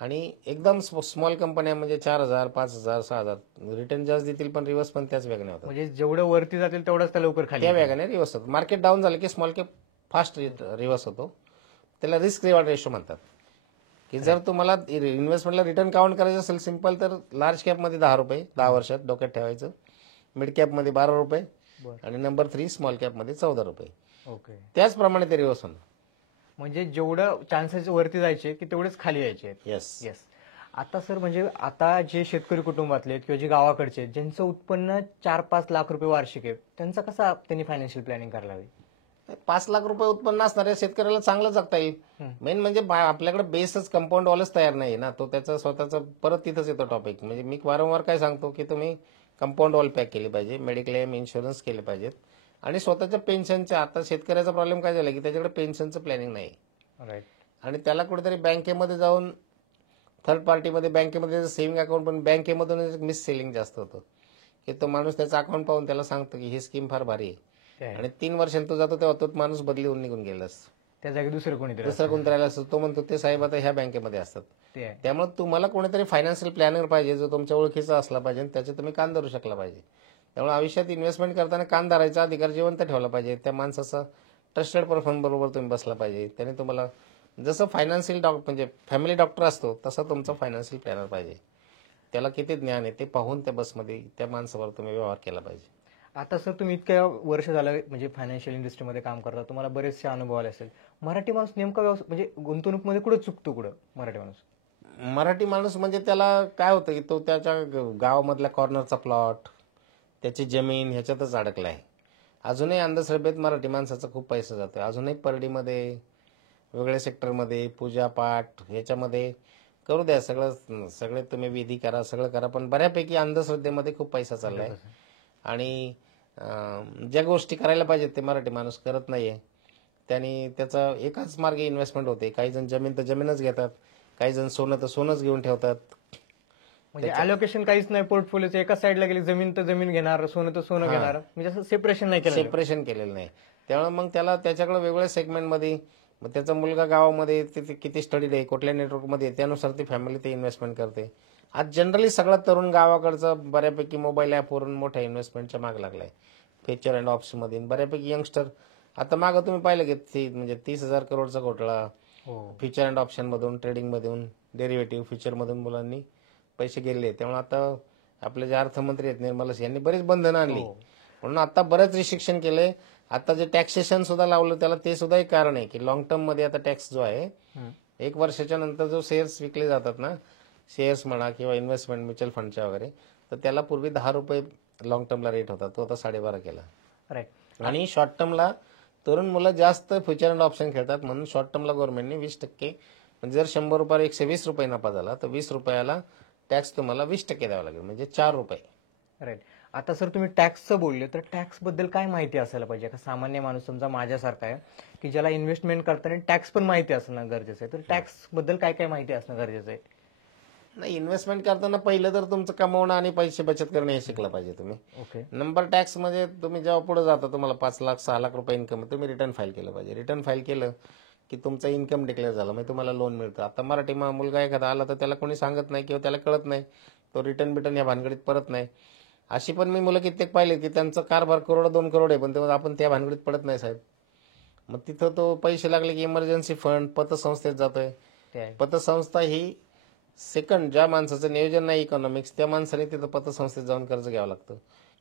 आणि एकदम स्मॉल कंपन्या म्हणजे 4,000 5,000 6,000 रिटर्न जास्त देतील पण रिव्हर्स पण त्याच वेगाने होतात. म्हणजे जेवढं वरती जातील तेवढंच त्या लवकर खाली त्या येतील. वेगाने रिव्हर्स होतं. मार्केट डाऊन झालं की स्मॉल कॅप फास्ट रिव्हर्स होतो. त्याला रिस्क रिवॉर्ड रेशो म्हणतात. की जर तुम्हाला इन्व्हेस्टमेंटला रिटर्न काउंट करायचं असेल सिंपल, तर लार्ज कॅपमध्ये 10 रुपये 10 वर्षात डोक्यात ठेवायचं, मिड कॅपमध्ये 12 रुपये, बरं. आणि नंबर 3 स्मॉल कॅपमध्ये 14 रुपये. ओके. त्याचप्रमाणे ते रिव्हर्स होणार. म्हणजे जेवढं चान्सेस वरती जायचे की तेवढेच खाली यायचे आहेत. येस. येस. आता सर म्हणजे आता जे शेतकरी कुटुंबातले आहेत किंवा जे गावाकडचे आहेत, ज्यांचं उत्पन्न 4-5 लाख रुपये वार्षिक आहे, त्यांचा कसा त्यांनी फायनान्शियल प्लॅनिंग करायला हवी? 5 लाख रुपये उत्पन्न असणाऱ्या शेतकऱ्याला चांगलं जगता येईल. मेन म्हणजे आपल्याकडे बेसच कंपाऊंड वॉलच तयार नाही ना, तो त्याचा स्वतःचा परत तिथंच येतो टॉपिक. म्हणजे मी वारंवार काय सांगतो की तुम्ही कंपाऊंड वॉल पॅक केली पाहिजे, मेडिक्लेम इन्शुरन्स केले पाहिजेत आणि स्वतःच्या पेन्शनच्या, आता शेतकऱ्याचा प्रॉब्लेम काय झाला की त्याच्याकडे पेन्शनचं प्लॅनिंग नाही राईट. आणि त्याला कुठेतरी बँकेमध्ये जाऊन थर्ड पार्टीमध्ये बँकेमध्ये सेव्हिंग अकाउंट, पण बँकेमधून मिस सेलिंग जास्त होतं की तो माणूस त्याचं अकाउंट पाहून त्याला सांगतो की ही स्कीम फार भारी ते आहे आहे. आणि 3 वर्षांनी तो जातो तेव्हा तो माणूस बदली होऊन निघून गेला असतो. त्या जागी दुसरं कोणीतरी दुसरा कोणतरी राहिला असतो, तो म्हणतो ते साहेब आता ह्या बँकेमध्ये असतात. ते आहे. त्यामुळे तुम्हाला कोणीतरी फायनान्शियल प्लॅनर पाहिजे जो तुमच्या ओळखीचा असला पाहिजे आणि त्याचे तुम्ही कान धरू शकला पाहिजे. त्यामुळे आयुष्यात इन्व्हेस्टमेंट करताना कान धरायचा अधिकार जिवंत ठेवला पाहिजे. त्या माणसाचा ट्रस्टेड पर्सन बरोबर तुम्ही बसला पाहिजे. त्याने तुम्हाला जसं फायनान्शियल म्हणजे फॅमिली डॉक्टर असतो तसा तुमचा फायनान्शियल प्लॅनर पाहिजे. त्याला किती ज्ञान आहे ते पाहून त्या बसमध्ये त्या माणसावर तुम्ही व्यवहार केला पाहिजे. आता सर तुम्ही इतक्या वर्ष झालं म्हणजे फायनान्शियल इंडस्ट्रीमध्ये काम करता, तुम्हाला बरेचसे अनुभव आले असेल. मराठी माणूस नेमका म्हणजे गुंतवणूकमध्ये कुठं चुकतो, कुठं मराठी माणूस? मराठी माणूस म्हणजे त्याला काय होतं की तो त्याच्या गावामधल्या कॉर्नरचा प्लॉट, त्याची जमीन ह्याच्यातच अडकला आहे. अजूनही अंधश्रद्धेत मराठी माणसाचा खूप पैसा जातोय. अजूनही परडीमध्ये, वेगळ्या सेक्टरमध्ये, पूजापाठ ह्याच्यामध्ये करू द्या, सगळे तुम्ही विधी करा, सगळं करा, पण बऱ्यापैकी अंधश्रद्धेमध्ये खूप पैसा चाललाय आणि ज्या गोष्टी करायला पाहिजेत ते मराठी माणूस करत नाहीये. त्यांनी त्याचा एकाच मार्गे इन्व्हेस्टमेंट होते. काही जण जमीन तर जमीनच घेतात, काही जण सोनं तर सोनंच घेऊन ठेवतात. म्हणजे अलोकेशन काहीच नाही पोर्टफोलिओचं, एका साईडला गेली जमीन तर जमीन घेणार, सोनं तर सोनं घेणार, म्हणजे असं सेपरेशन नाही केलं. सेपरेशन केलेलं नाही. त्यामुळे मग त्याला त्याच्याकडे वेगळ्या सेगमेंटमध्ये, मग त्याचा मुलगा गावामध्ये ते किती स्टडीड आहे, कुठल्या नेटवर्कमध्ये, त्यानुसार ती फॅमिली ते इन्व्हेस्टमेंट करते. आज जनरली सगळा तरुण गावाकडचा बऱ्यापैकी मोबाईल ॲपवरून मोठ्या इन्व्हेस्टमेंटच्या माग लागलाय. फ्युचर अँड ऑप्शनमध्ये बऱ्यापैकी यंगस्टर आता मागं तुम्ही पाहिलं की म्हणजे 30,000 करोडचा घोटाळा हो. फ्युचर अँड ऑप्शनमधून, ट्रेडिंगमधून, डेरिव्हेटिव्ह फ्युचरमधून मुलांनी पैसे गेले. त्यामुळे आता आपले जे अर्थमंत्री आहेत निर्मला यांनी बरीच बंधनं आणली. म्हणून आता बरेच रिस्ट्रिक्शन केले. आता जे टॅक्सेशन सुद्धा लावलं त्याला ते सुद्धा एक कारण आहे की लॉंग टर्म मध्ये आता टॅक्स जो आहे 1 वर्षाच्या नंतर जो शेअर्स विकले जातात ना, शेअर्स म्हणा किंवा इन्व्हेस्टमेंट म्युच्युअल फंडच्या वगैरे, तर त्याला पूर्वी 10 रुपये लॉंग टर्मला रेट होता, तो आता 12.5 केला. राईट. आणि शॉर्ट टर्मला तरुण मुलं जास्त फ्युचर अँड ऑप्शन खेळतात म्हणून शॉर्ट टर्मला गव्हर्नमेंटने 20% म्हणजे जर 100 रुपयावर 120 रुपये नफा झाला तर 20 रुपयाला टॅक्स तुम्हाला 20% द्यावा लागेल, म्हणजे 4 रुपये. राईट. आता सर तुम्ही टॅक्सचं बोलले, तर टॅक्स बद्दल काय माहिती असायला पाहिजे? का सामान्य माणूस समजा माझ्यासारखा आहे की ज्याला इन्व्हेस्टमेंट करताना टॅक्स पण माहिती असणं गरजेचं आहे, तर टॅक्स बद्दल काय काय माहिती असणं गरजेचं आहे? नाही, इन्व्हेस्टमेंट करताना पहिलं तर तुमचं कमवणं आणि पैसे बचत करणं हे शिकलं पाहिजे तुम्ही. ओके. नंबर टॅक्स म्हणजे तुम्ही जेव्हा पुढे जाता तुम्हाला 5 लाख 6 लाख रुपये इन्कम, तुम्ही रिटर्न फाईल केलं पाहिजे. रिटर्न फाईल केलं की तुमचं इन्कम डिक्लेअर झालं, म्हणजे तुम्हाला लोन मिळतं. आता मराठी मुलगा एखादा आला तर त्याला कोणी सांगत नाही किंवा त्याला कळत नाही, तो रिटर्न बिटर्न या भानगडीत परत नाही. अशी पण मी मुलं कित्येक पाहिले की त्यांचं कारभार करोड 2 करोड आहे, पण तेव्हा आपण त्या भानगडीत पडत नाही साहेब. मग तिथं तो पैसे लागले की इमर्जन्सी फंड पतसंस्थेत जातोय. ते आहे. पतसंस्था ही सेकंड, ज्या माणसाचं नियोजन नाही इकॉनॉमिक्स त्या माणसाने तिथं पतसंस्थेत जाऊन कर्ज घ्यावं लागतं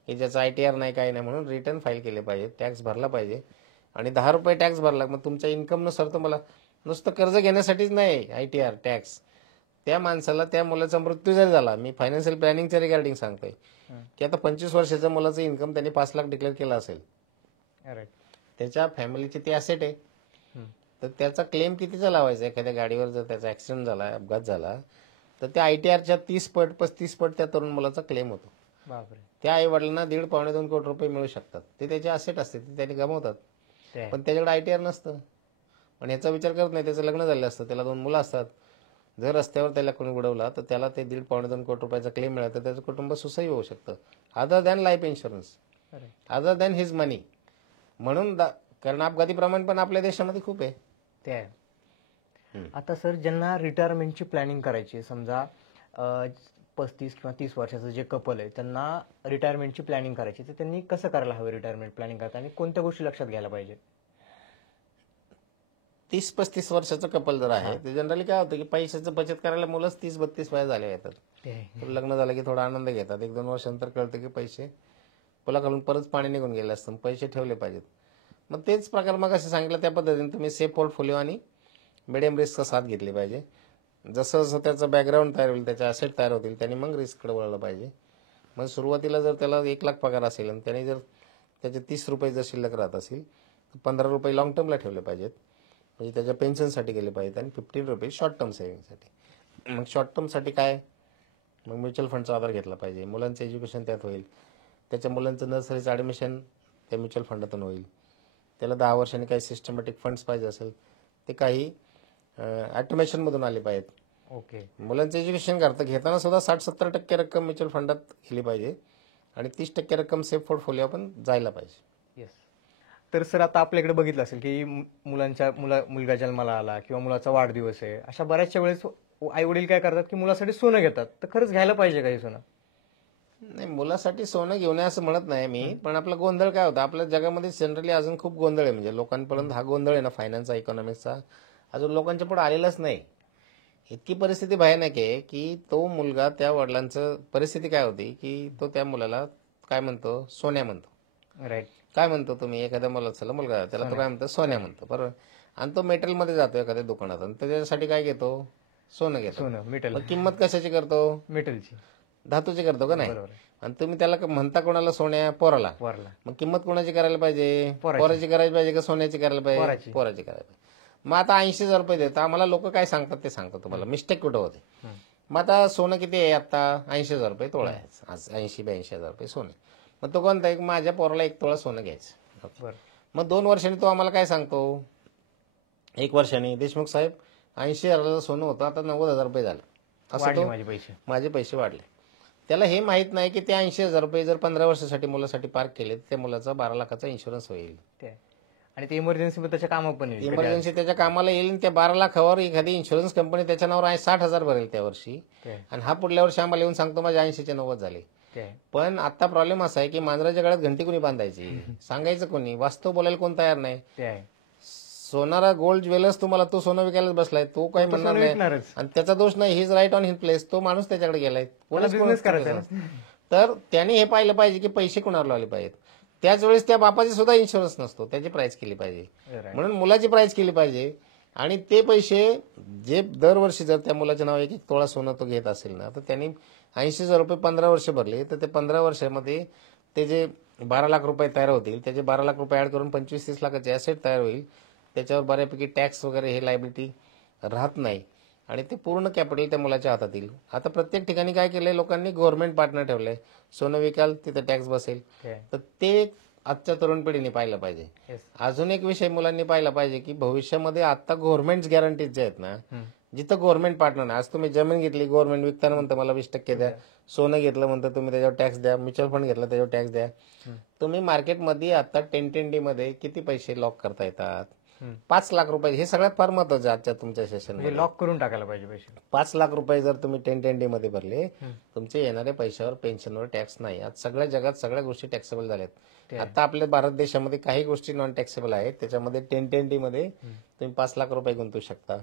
की ज्याचं ITR नाही, काही नाही. म्हणून रिटर्न फाईल केले पाहिजे, टॅक्स भरला पाहिजे आणि 10 रुपये टॅक्स भरला मग तुमच्या इन्कमनुसार तुम्हाला नुसतं कर्ज घेण्यासाठीच नाही ITR टॅक्स. त्या माणसाला, त्या मुलाचा मृत्यू जरी झाला, मी फायनान्शियल प्लॅनिंगच्या रिगार्डिंग सांगतोय की आता 25 वर्षाच्या मुलाचं इन्कम त्यांनी 5 लाख डिक्लेअर केलं असेल, राईट. त्याच्या फॅमिलीची ती ॲसेट आहे, तर त्याचा क्लेम कितीचा लावायचा? एखाद्या गाडीवर जर त्याचा ऍक्सिडेंट झाला, अपघात झाला, तर त्या ITRच्या 30 पट 35 पट त्या तरुण मुलाचा क्लेम होतो. बापरे. त्या आई वडिलांना 1.5-2 कोटी रुपये मिळू शकतात. ते त्याचे असेट असते, ते त्यांनी गमावतात, ते आहे. पण त्याच्याकडे ITR नसतं. पण याचा विचार करत नाही. त्याचं लग्न झालं असतं, त्याला 2 मुलं असतात. जर रस्त्यावर त्याला कोणी उडवला तर त्याला ते 1.5-2 कोटी रुपयाचा क्लेम मिळाला तर त्याचं कुटुंब सुसह्य होऊ शकतं, other than life insurance, other than his money. म्हणून कारण अपघाती प्रमाण पण आपल्या देशामध्ये खूप आहे. ते आहे. आता सर ज्यांना रिटायरमेंटची प्लॅनिंग करायची आहे, समजा 35 किंवा 30 वर्षाचं जे कपल आहे त्यांना रिटायरमेंटची प्लॅनिंग करायची, तर त्यांनी कसं करायला हवं रिटायरमेंट प्लॅनिंग करताना, कोणत्या गोष्टी लक्षात घ्यायला पाहिजे? 30-35 वर्षाचं कपल जर आहे ते जनरली काय होतं की पैशाचं बचत करायला मुलंच 30-32 वया झाले येतात. ते आहे. लग्न झालं की थोडा आनंद घेतात, 1-2 वर्षानंतर कळतं की पैसे पुलाखालून परत पाणी निघून गेले असतं, पैसे ठेवले पाहिजेत. मग तेच प्रकार मग असं सांगितलं त्या पद्धतीने तुम्ही सेफ पोर्टफोलिओ आणि मिडियम रिस्कचा साथ घेतली पाहिजे. जसं जसं त्याचं बॅकग्राऊंड तयार होईल, त्याचे असेट तयार होतील, त्यांनी मग रिस्ककडे वळलं पाहिजे. मग सुरुवातीला जर त्याला 1 लाख पगार असेल आणि त्याने जर त्याचे 30 रुपये जर शिल्लक राहत असेल तर 15 रुपये लॉंग टर्मला ठेवले पाहिजेत, म्हणजे त्याच्या पेन्शनसाठी गेले पाहिजेत, आणि 15 रुपये शॉर्ट टर्म सेव्हिंगसाठी. मग शॉर्ट टर्मसाठी काय, मग म्युच्युअल फंडचा आधार घेतला पाहिजे. मुलांचं एज्युकेशन त्यात होईल. त्याच्या मुलांचं नर्सरीचं ॲडमिशन त्या म्युच्युअल फंडातून होईल. त्याला 10 वर्षांनी काही सिस्टमॅटिक फंड्स पाहिजे असेल ते काही ॲटोमेशनमधून आले पाहिजेत. ओके. मुलांचं एज्युकेशन घेताना सुद्धा 60-70% रक्कम म्युच्युअल फंडात गेली पाहिजे आणि 30% रक्कम सेफ पोर्टफोलिओ पण जायला पाहिजे. येस. तर सर आता आपल्याकडे बघितलं असेल की मुलगा जन्माला आला किंवा मुलाचा वाढदिवस आहे, अशा बऱ्याचशा वेळेस आई वडील काय करतात की मुलासाठी सोनं घेतात. तर खरंच घ्यायला पाहिजे का हे सोनं? नाही, मुलासाठी सोनं घेऊ नये असं म्हणत नाही मी, पण आपला गोंधळ काय होता आपल्या जगामध्ये जनरली अजून खूप गोंधळ आहे. म्हणजे लोकांपर्यंत हा गोंधळ आहे ना फायनान्सचा, इकॉनॉमिक्सचा, अजून लोकांच्या पुढे आलेलाच नाही. इतकी परिस्थिती भयानक आहे की तो मुलगा त्या वडिलांचं परिस्थिती काय होती की तो त्या मुलाला काय म्हणतो, सोन्या म्हणतो. राईट. काय म्हणतो तुम्ही एखाद्या मुलाचा मुलगा त्याला तो काय म्हणतो, सोन्या म्हणतो, बरोबर. आणि तो मेटलमध्ये जातो एखाद्या दुकानात आणि त्याच्यासाठी काय घेतो, सोनं घेतो. सोनं, मेटल. मग किंमत कशाची करतो, मेटलची. धातूची करतो का नाही. बरोबर. आणि तुम्ही त्याला म्हणता कोणाला, सोन्या, पोराला. वरला. मग किंमत कोणाची करायला पाहिजे, पोराची करायला पाहिजे का सोन्याची करायला पाहिजे, पोराची करायला पाहिजे. मग आता 80,000 रुपये देतात आम्हाला लोक, काय सांगतात ते सांगतात तुम्हाला, मिस्टेक कुठं होते. मग आता सोनं किती आहे, आता 80,000 रुपये तोळा आहे, आज 80-82,000 रुपये सोनं. मग तो कोणता आहे, माझ्या पोराला 1 तोळा सोनं घ्यायचं. बरं. मग 2 वर्षांनी तो आम्हाला काय सांगतो, 1 वर्षांनी, देशमुख साहेब 80,000 सोनं होतं आता 90,000 रुपये झालं. असं तो माझे पैसे वाढले. त्याला हे माहित नाही की ते 80,000 रुपये जर 15 वर्षासाठी मुलासाठी पार्क केले तर त्या मुलाचा 12 लाखाचा इन्शुरन्स होईल. आणि ते इमर्जन्सी त्याच्या कामात पण येईल. इमर्जन्सी त्याच्या कामाला येईल आणि त्या 12 लाखावर एखादी इन्शुरन्स कंपनी त्याच्या नावावर 60,000 भरेल त्या वर्षी. आणि हा पुढल्या वर्षी आम्हाला येऊन सांगतो माझे 80चे 90 झाले. पण आता प्रॉब्लेम असा आहे की मांजराच्या गळ्यात घंटी कोणी बांधायची, सांगायचं कोणी, वास्तव बोलायला कोण तयार नाही. सोनारा गोल्ड ज्वेलर्स तुम्हाला तो सोनं विकायलाच बसलाय, तो काही म्हणणार नाही आणि त्याचा दोष नाही, he's right on his place. तो माणूस त्याच्याकडे गेलाय, तर त्याने हे पाहिलं पाहिजे की पैसे कुणाला लावले पाहिजेत. त्याच वेळेस त्या बापाची सुद्धा इन्शुरन्स नसतो, त्याची प्राइस केली पाहिजे. म्हणून मुलाची प्राइस केली पाहिजे आणि ते पैसे जे दरवर्षी जर त्या मुलाच्या नाव 1-1 तोळा सोनं तो घेत असेल ना, तर त्यांनी 80,000 रुपये 15 वर्ष भरले तर ते 15 वर्षामध्ये ते जे 12 लाख रुपये तयार होतील, त्याचे 12 लाख रुपये ऍड करून 25-30 लाखाचे ऍसेट तयार होईल. त्याच्यावर बऱ्यापैकी टॅक्स वगैरे हे लायबिलिटी राहत नाही आणि ते पूर्ण कॅपिटल त्या मुलाच्या हातात येईल. आता प्रत्येक ठिकाणी काय केलंय लोकांनी, गव्हर्नमेंट पार्टनर ठेवलंय. सोनं विकाल तिथे टॅक्स बसेल. तर ते आजच्या तरुण पिढीने पाहिलं पाहिजे. अजून एक विषय मुलांनी पाहिला पाहिजे की भविष्यामध्ये आता गव्हर्नमेंट गॅरंटीज जे आहेत ना, जिथं गव्हर्नमेंट पार्टनर नाही, आज तुम्ही जमीन घेतली, गव्हर्नमेंट विकताना म्हणतं मला 20% द्या, सोनं घेतलं म्हणतं तुम्ही त्याच्यावर टॅक्स द्या, म्युच्युअल फंड घेतला त्याच्यावर टॅक्स द्या. तुम्ही मार्केटमध्ये आता 1010D मध्ये किती पैसे लॉक करता येतात, 5 लाख रुपये. हे सगळ्यात फार महत्वाचं आजच्या तुमच्या सेशन, लॉक करून टाकायला पाहिजे पैसे. 5 लाख रुपये जर तुम्ही 1010D मध्ये भरले, तुमचे येणाऱ्या पैशावर, पेन्शनवर टॅक्स नाही. आज सगळ्या जगात सगळ्या गोष्टी टॅक्सेबल झाल्यात. आता आपल्या भारत देशामध्ये काही गोष्टी नॉन टॅक्सेबल आहेत, त्याच्यामध्ये 1010D मध्ये तुम्ही 5 लाख रुपये गुंतवू शकता.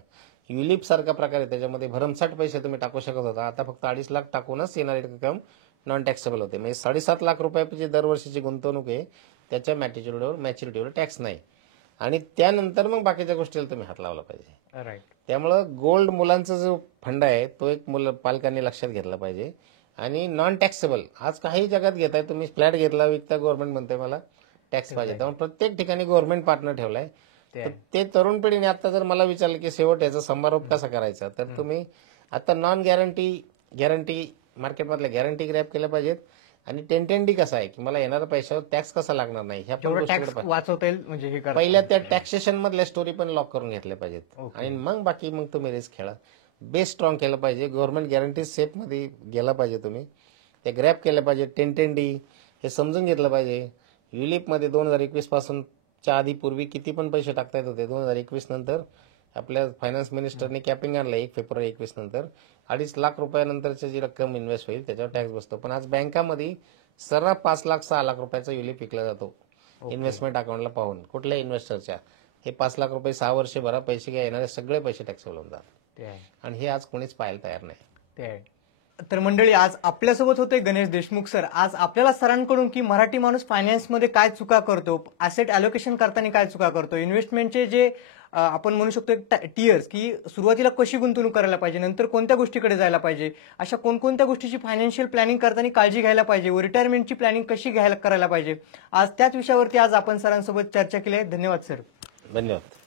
युलिप सारखा प्रकार आहे, त्याच्यामध्ये भरमसाठ पैसे तुम्ही टाकू शकत होता, आता फक्त 2.5 लाख टाकूनच येणारी रक्कम नॉन टॅक्सेबल होते. म्हणजे 7.5 लाख रुपयाची दरवर्षीची गुंतवणूक आहे, त्याच्या मॅच्युरिटीवर टॅक्स नाही आणि त्यानंतर मग बाकीच्या गोष्टीला तुम्ही हात लावला पाहिजे. राईट. त्यामुळं गोल्ड मुलांचा जो फंड आहे तो एक पालकांनी लक्षात घेतला पाहिजे आणि नॉन टॅक्सेबल. आज काही जगात घेताय तुम्ही, फ्लॅट घेतला, विकता, गव्हर्नमेंट म्हणते मला टॅक्स पाहिजे, त्यामुळे प्रत्येक ठिकाणी गव्हर्नमेंट पार्टनर ठेवलाय. ते तरुण पिढीने आता जर मला विचारलं की शेवट याचा समारोप कसा करायचा, तर तुम्ही आता नॉन गॅरंटी मार्केटमधल्या गॅरंटी ग्रॅप केल्या पाहिजेत आणि 1010D कसा आहे की मला येणाऱ्या पैशावर टॅक्स कसा लागणार नाही, ह्या वाचवता येईल म्हणजे पहिल्या त्या टॅक्सेशन मधल्या स्टोरी पण लॉक करून घेतल्या पाहिजेत आणि मग बाकी मग तुम्ही रिस्क खेळा. बेस स्ट्रॉंग केलं पाहिजे, गव्हर्नमेंट गॅरंटी सेफ मध्ये गेला पाहिजे, तुम्ही ते ग्रॅप केलं पाहिजे. 1010D हे समजून घेतलं पाहिजे. युलिप मध्ये 2021 पासूनच्या आधी पूर्वी किती पण पैसे टाकता येत होते, 2021 नंतर आपल्या फायनान्स मिनिस्टरने कॅपिंग आणलं 1 फेब्रुवारी 21 नंतर. 2.5 लाख रुपयानंतरची जी रक्कम इन्व्हेस्ट होईल त्याच्यावर टॅक्स बसतो. पण आज बँकामध्ये सर्राफ 5 लाख 6 लाख रुपयाचा युलिप विकला जातो इन्व्हेस्टमेंट अकाउंटला पाहून कुठल्या इन्व्हेस्टरच्या. हे 5 लाख रुपये 6 वर्ष भरा, पैसे घ्या, येणारे सगळे पैसे टॅक्सेबल होऊन जातात आणि हे आज कोणीच पाहायला तयार नाही. तर मंडळी, आज आपल्यासोबत होते गणेश देशमुख सर. आज आपल्याला सरांकडून की मराठी माणूस फायनान्समध्ये काय चुका करतो, ऍसेट अलोकेशन करताना काय चुका करतो, इन्व्हेस्टमेंटचे जे आपण म्हणू शकतो एक टियर्स की सुरुवातीला कशी गुंतवणूक करायला पाहिजे, नंतर कोणत्या गोष्टीकडे जायला पाहिजे, अशा कोणकोणत्या गोष्टीची फायनान्शियल प्लॅनिंग करताना काळजी घ्यायला पाहिजे व रिटायरमेंटची प्लॅनिंग कशी करायला पाहिजे, आज त्याच विषयावरती आज आपण सरांसोबत चर्चा केली आहे. धन्यवाद सर. धन्यवाद.